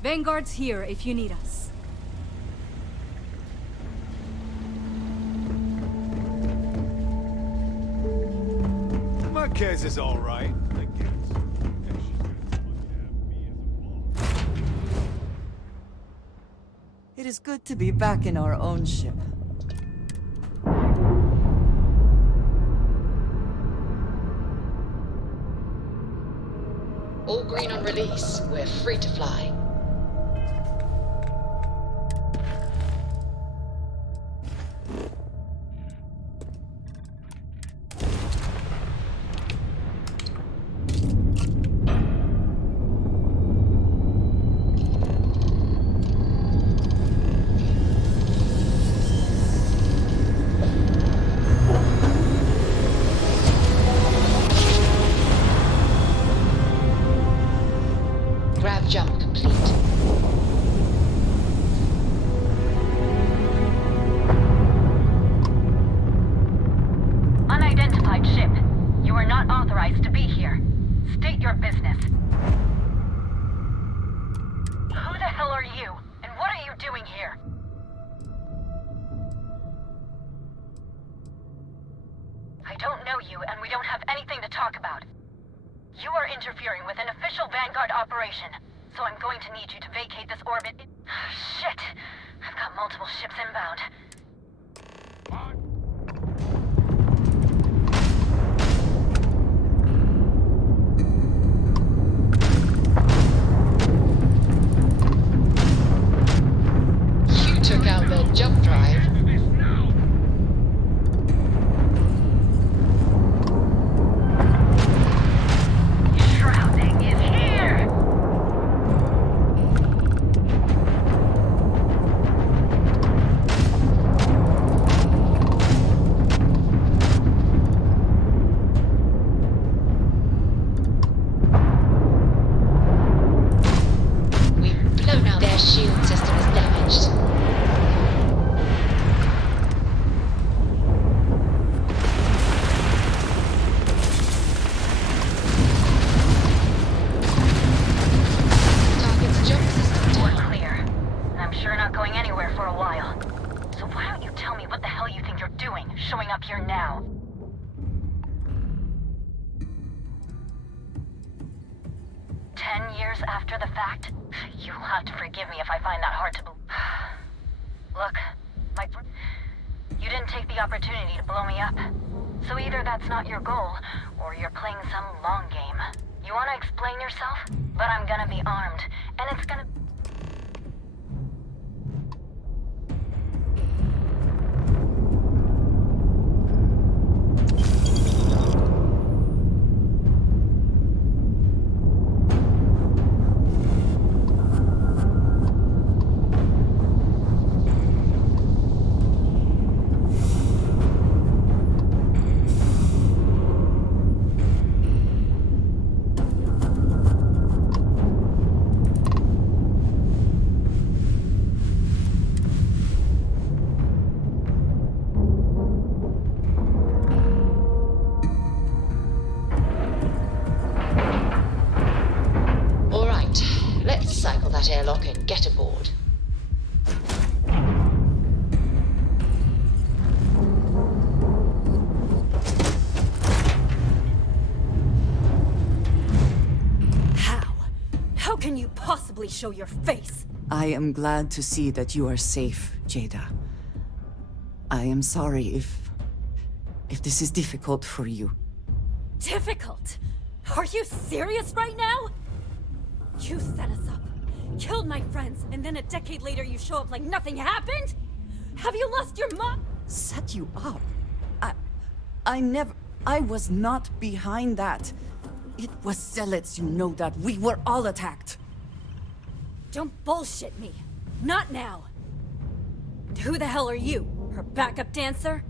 Vanguard's here if you need us. Marquez is all right, I guess. It is good to be back in our own ship. All green on release. We're free to fly. Grav jump complete. Unidentified ship. You are not authorized to be here. State your business. Who the hell are you? And what are you doing here? I don't know you, and we don't have anything to talk about. You are interfering with an official Vanguard operation, so I'm going to need you to vacate this orbit. Shit! I've got multiple ships inbound. You took out the jump drive. Shrouding is here! here now. "10 years after the fact? You'll have to forgive me if I find that hard to believe. Look, you didn't take the opportunity to blow me up. So either that's not your goal, or you're playing some long game. You want to explain yourself? But I'm gonna be armed, and it's gonna... Airlock and get aboard. How can you possibly show your face? I am glad to see that you are safe, Jada. I am sorry if this is difficult for you. Difficult? Are you serious right now? You set us up, killed my friends, and then a decade later you show up like nothing happened? Have you lost your mind? Set you up? I was not behind that. It was Zealots, you know that. We were all attacked. Don't bullshit me. Not now. And who the hell are you? Her backup dancer?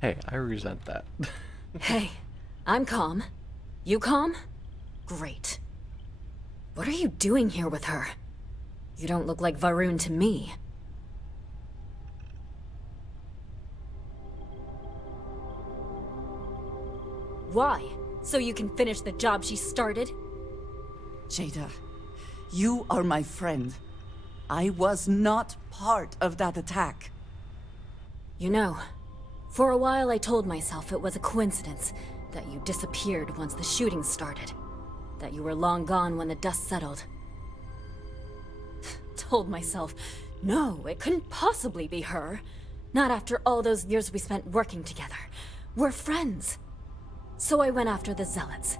Hey, I resent that. Hey, I'm calm. You calm? Great. What are you doing here with her? You don't look like Varun to me. Why? So you can finish the job she started? Jada, you are my friend. I was not part of that attack. You know, for a while I told myself it was a coincidence that you disappeared once the shooting started. That you were long gone when the dust settled. Told myself, no, it couldn't possibly be her. Not after all those years we spent working together. We're friends. So I went after the Zealots.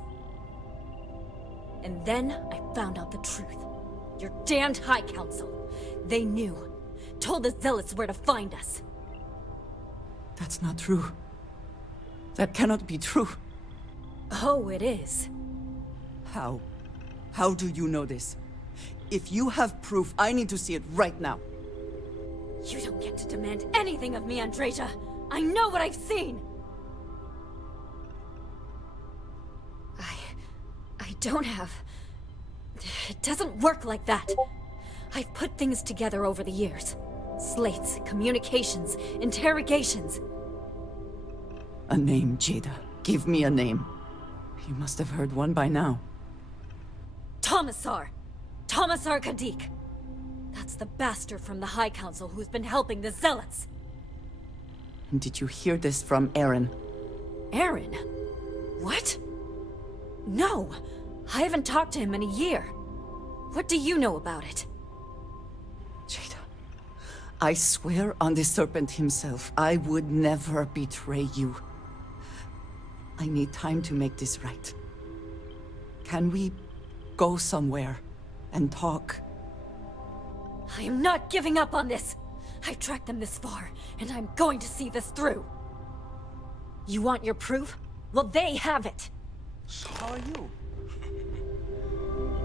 And then I found out the truth. Your damned High Council. They knew. Told the Zealots where to find us. That's not true. That cannot be true. Oh, it is. How? How do you know this? If you have proof, I need to see it right now. You don't get to demand anything of me, Andreja. I know what I've seen. I don't have... It doesn't work like that. I've put things together over the years. Slates, communications, interrogations. A name, Jada. Give me a name. You must have heard one by now. Tomasar! Tomasar Kadik! That's the bastard from the High Council who's been helping the Zealots! And did you hear this from Aaron? Aaron? What? No! I haven't talked to him in a year. What do you know about it? Jada, I swear on the Serpent himself, I would never betray you. I need time to make this right. Can we go somewhere and talk? I am not giving up on this! I've tracked them this far, and I'm going to see this through! You want your proof? Well, they have it! How are you?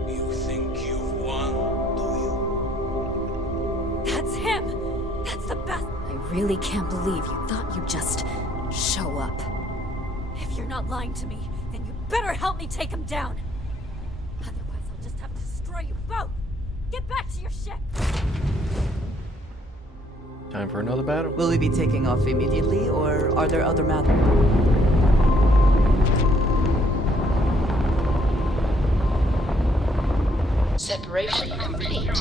You think you've won, do you? That's him! That's the best! I really can't believe you thought you'd just show up. If you're not lying to me, then you better help me take him down! Otherwise, I'll just have to destroy you both! Get back to your ship! Time for another battle? Will we be taking off immediately, or are there other matters? Separation complete.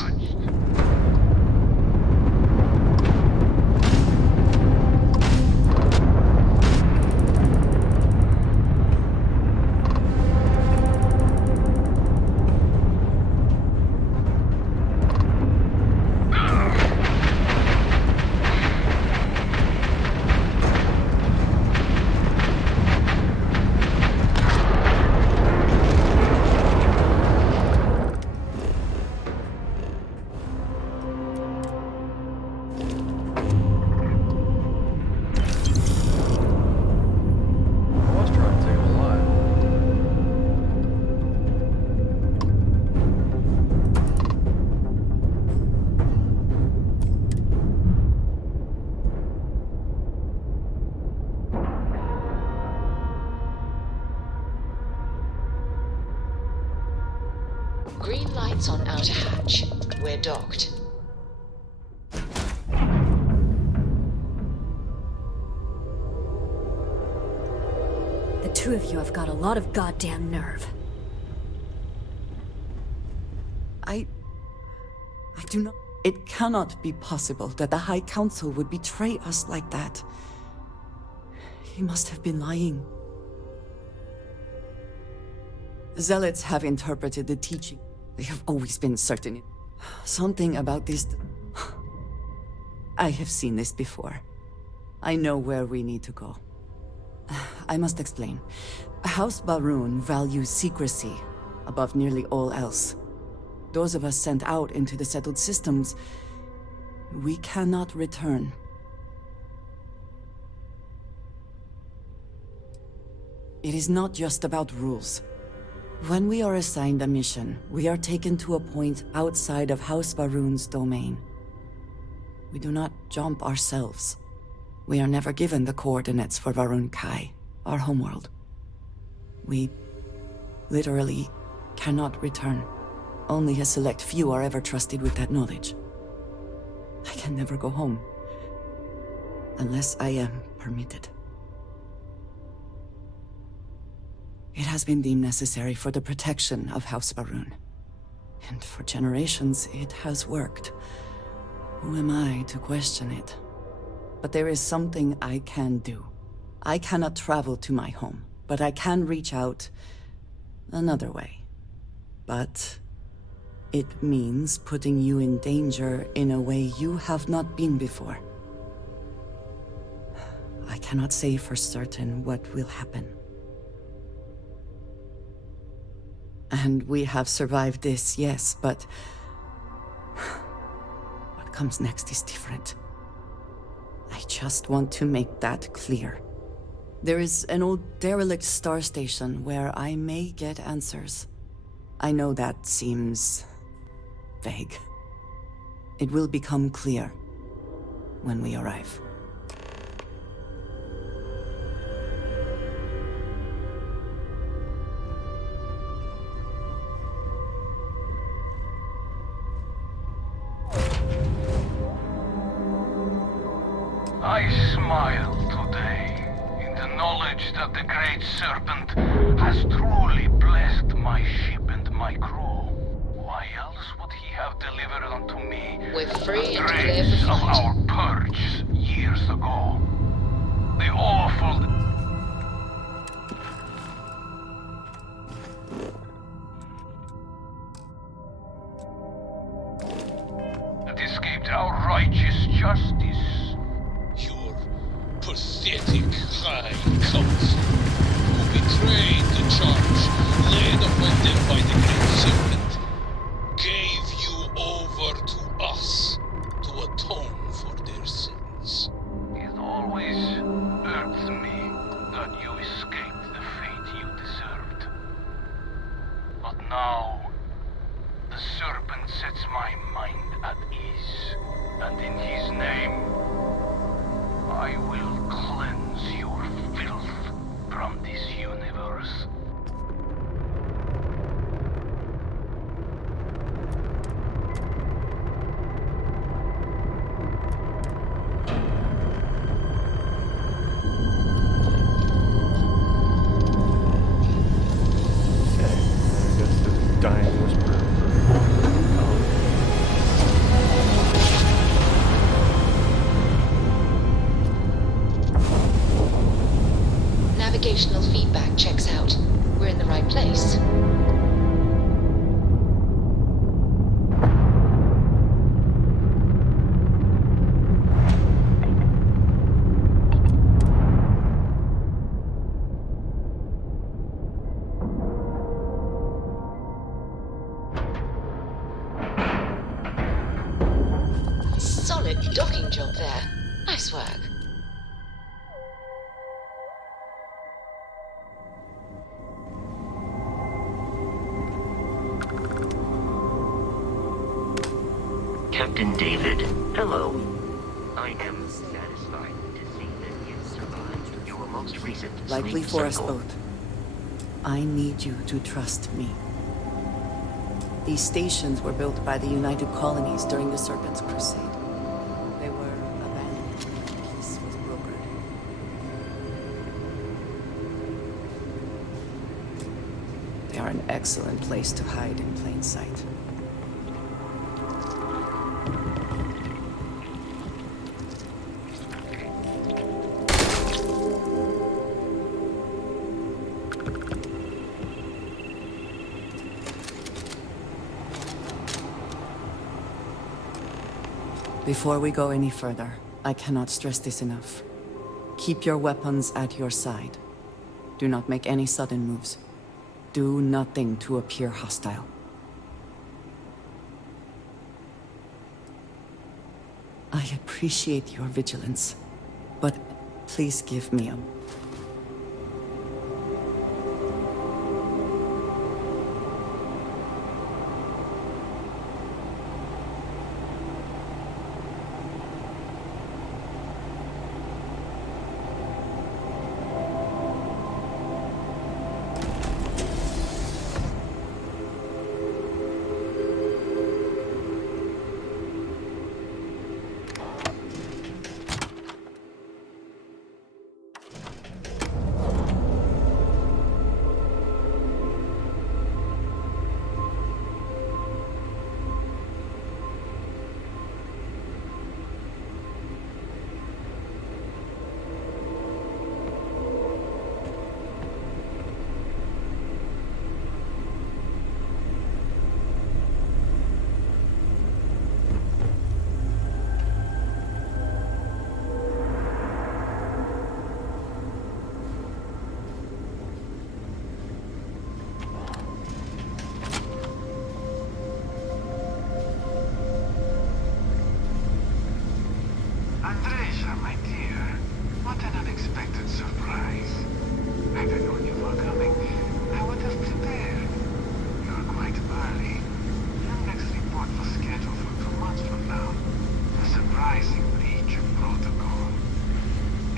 Green lights on outer hatch. We're docked. The two of you have got a lot of goddamn nerve. I do not... It cannot be possible that the High Council would betray us like that. He must have been lying. Zealots have interpreted the teaching. They have always been certain. Something about this... I have seen this before. I know where we need to go. I must explain. House Baroon values secrecy above nearly all else. Those of us sent out into the settled systems, we cannot return. It is not just about rules. When we are assigned a mission, we are taken to a point outside of House Baroon's domain. We do not jump ourselves. We are never given the coordinates for Varun Kai, our homeworld. We literally cannot return. Only a select few are ever trusted with that knowledge. I can never go home. Unless I am permitted. It has been deemed necessary for the protection of House Baroon. And for generations, it has worked. Who am I to question it? But there is something I can do. I cannot travel to my home, but I can reach out another way. But it means putting you in danger in a way you have not been before. I cannot say for certain what will happen. And we have survived this, yes, but what comes next is different. I just want to make that clear. There is an old derelict star station where I may get answers. I know that seems vague. It will become clear when we arrive. I smile today in the knowledge that the Great Serpent has truly blessed my ship and my crew. Why else would he have delivered unto me We're free the and clear dregs for of flight. our purge years ago? The awful... that escaped our righteous justice. Your pathetic High Council, who betrayed the charge laid upon them by the Great Serpent, gave you over to us to atone for their sins. It always irks me that you escaped the fate you deserved. But now, the Serpent sets my mind at ease, and in his name, I will cleanse your filth from this universe. Okay, I guess the dying whisper. Navigational feedback checks out. We're in the right place. Solid docking job there. Nice work. Captain David, hello. I am satisfied to see that you survived your most recent Likely sleep for us cycle. both. I need you to trust me. These stations were built by the United Colonies during the Serpent's Crusade. They were abandoned when peace was brokered. They are an excellent place to hide in plain sight. Before we go any further, I cannot stress this enough. Keep your weapons at your side. Do not make any sudden moves. Do nothing to appear hostile. I appreciate your vigilance, but please give me a... Andreja, my dear, what an unexpected surprise. Had I known you were coming, I would have prepared. You're quite early. Your next report was scheduled for 2 months from now. A surprising breach of protocol.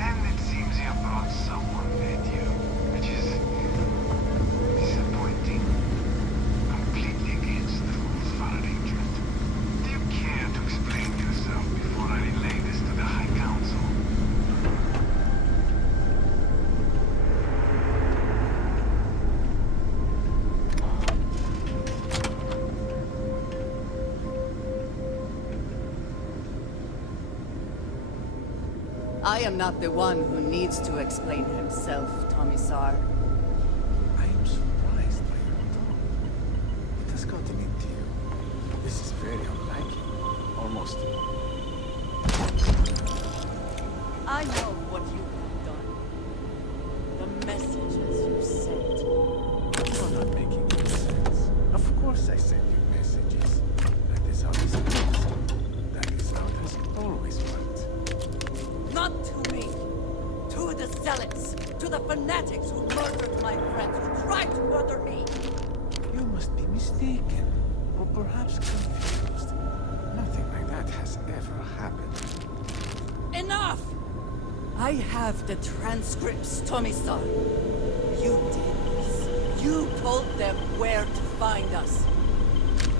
And it seems you brought someone with you, which is disappointing. Completely against the rules for arrangement. Do you care to explain yourself before I relay this to the High Council? I am not the one who needs to explain himself, Tomisar. I am surprised by your tone. What has gotten into you? This is very unlike you. Almost. I know what you have done. The messages you sent. You're not making any sense. Of course I send you messages. That is how this works. That is how it has always worked. Not to me. To the zealots. To the fanatics who murdered my friends, who tried to murder me. You must be mistaken. Or perhaps confused. Nothing like that has ever happened. Enough! I have the transcripts, Tomisar. You did this. You told them where to find us.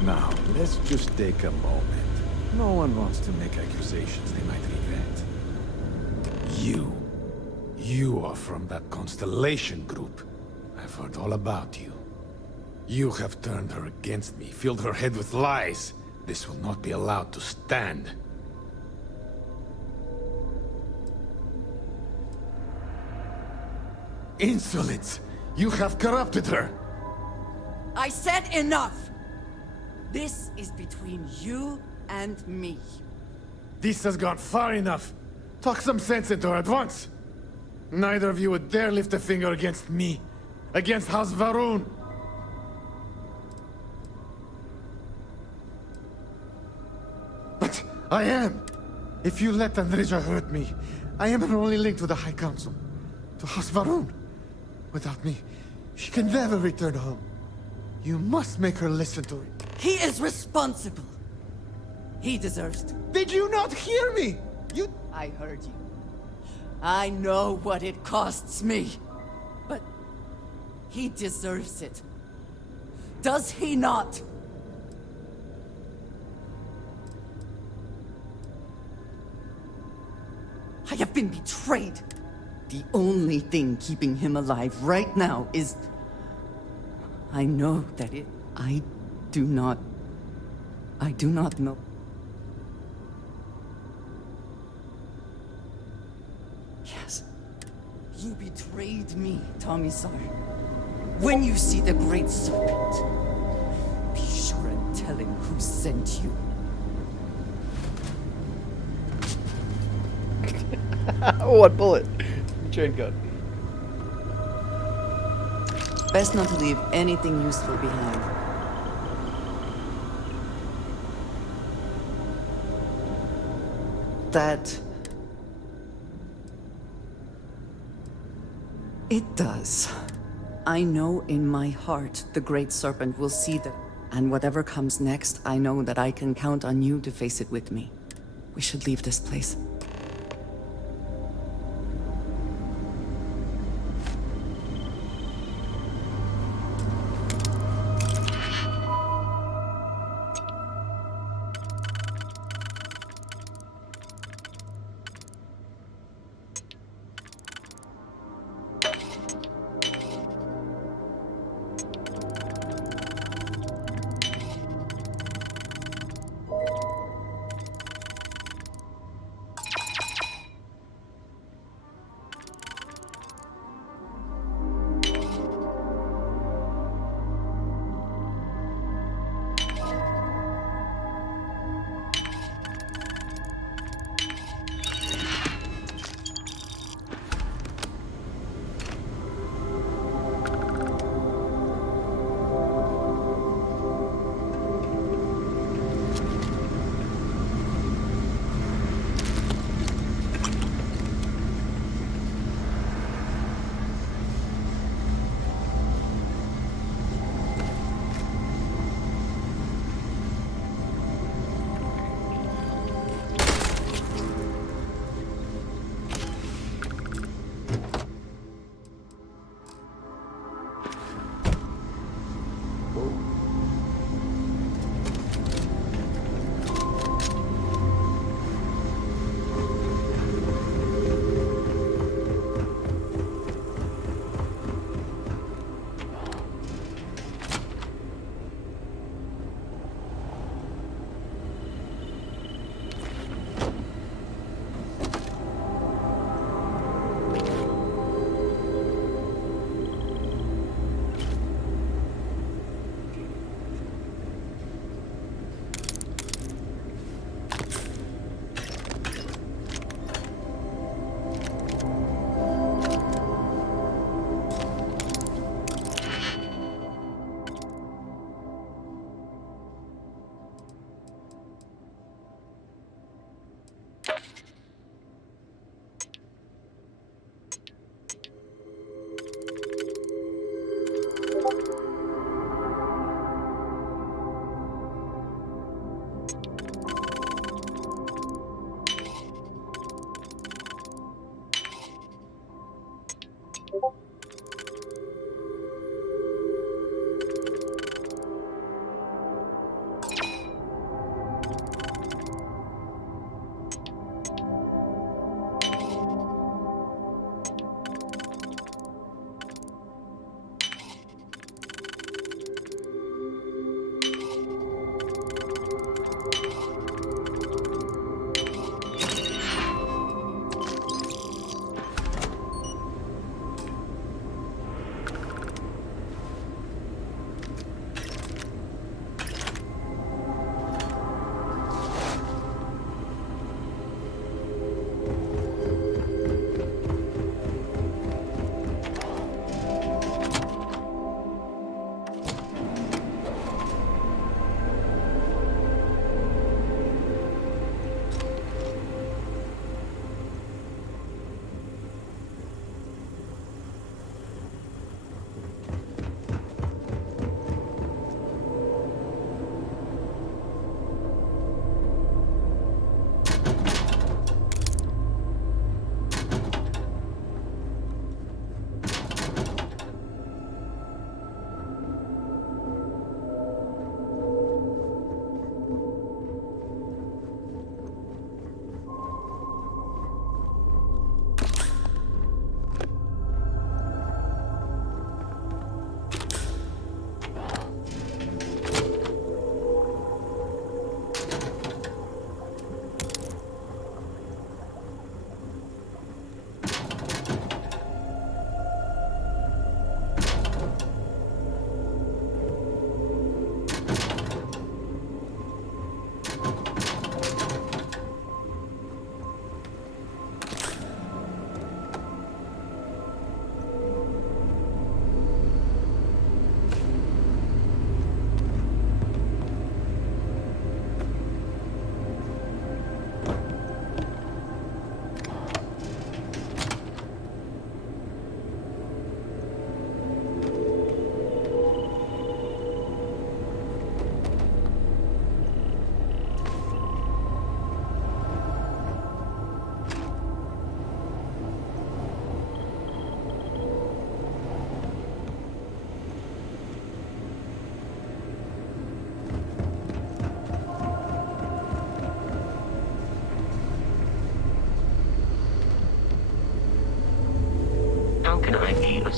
Now, let's just take a moment. No one wants to make accusations they might regret. You are from that Constellation group. I've heard all about you. You have turned her against me, filled her head with lies. This will not be allowed to stand. Insolence! You have corrupted her! I said enough! This is between you and me. This has gone far enough. Talk some sense into her at once. Neither of you would dare lift a finger against me. Against House Va'ruun. But I am. If you let Andreja hurt me, I am her only link to the High Council. To House Va'ruun. Without me, she can never return home. You must make her listen to it. He is responsible. He deserves to. Did you not hear me? I heard you. I know what it costs me. But he deserves it. Does he not? been betrayed. The only thing keeping him alive right now is... I know that I do not know. Yes. You betrayed me, Tomisar. When you see the Great Serpent, be sure and tell him who sent you. One bullet. Chain gun. Best not to leave anything useful behind. That... it does. I know in my heart the Great Serpent will see that, and whatever comes next, I know that I can count on you to face it with me. We should leave this place.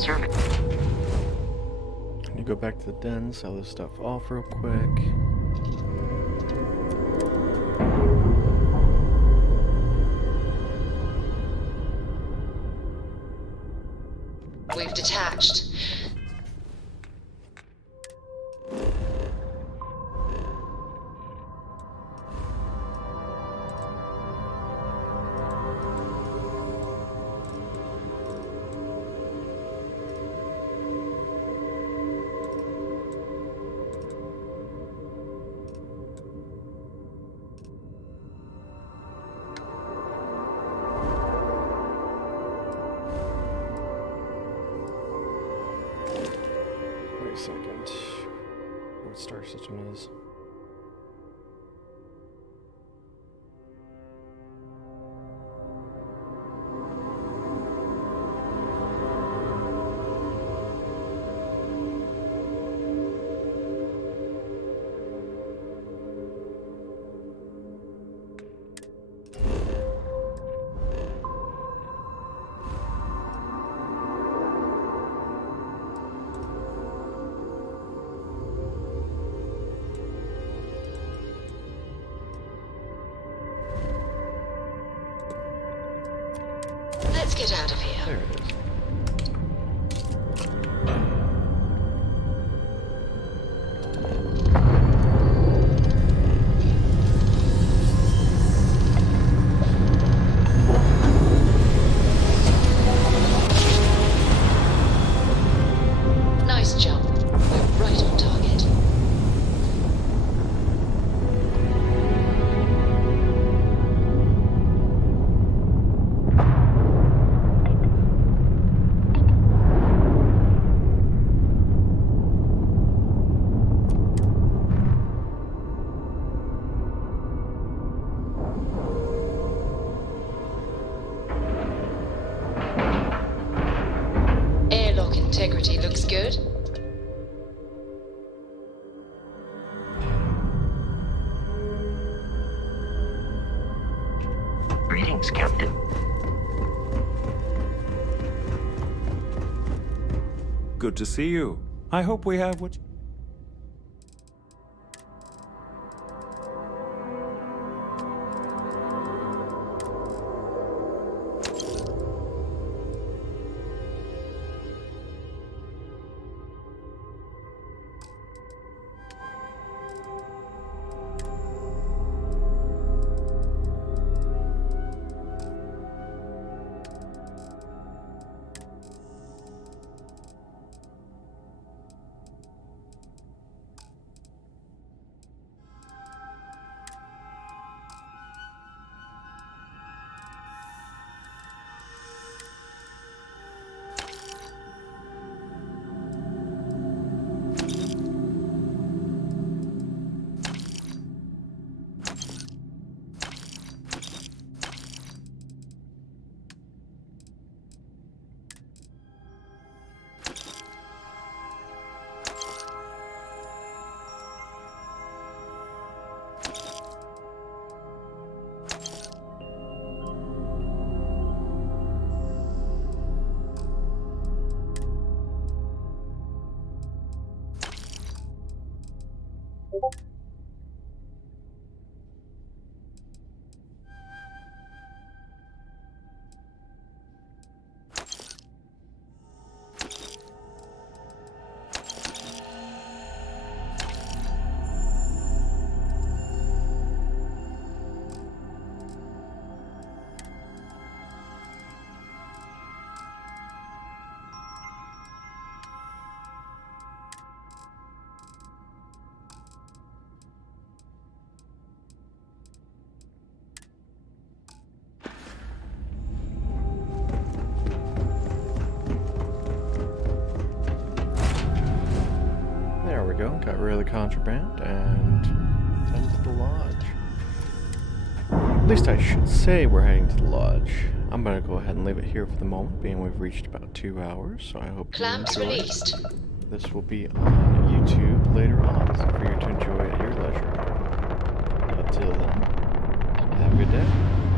servant. You go back to the den, sell this stuff off real quick. We've detached. Wait a second. What star system is? Let's get out of here. There it is. Nice jump. We're right on target. Airlock integrity looks good. Greetings, Captain. Good to see you. I hope we have what... Got rid of the contraband and heading to the lodge. At least I should say we're heading to the lodge. I'm gonna go ahead and leave it here for the moment, being we've reached about 2 hours, so I hope Clamps you enjoy. released. This will be on YouTube later on, so for you to enjoy at your leisure. Until then, have a good day.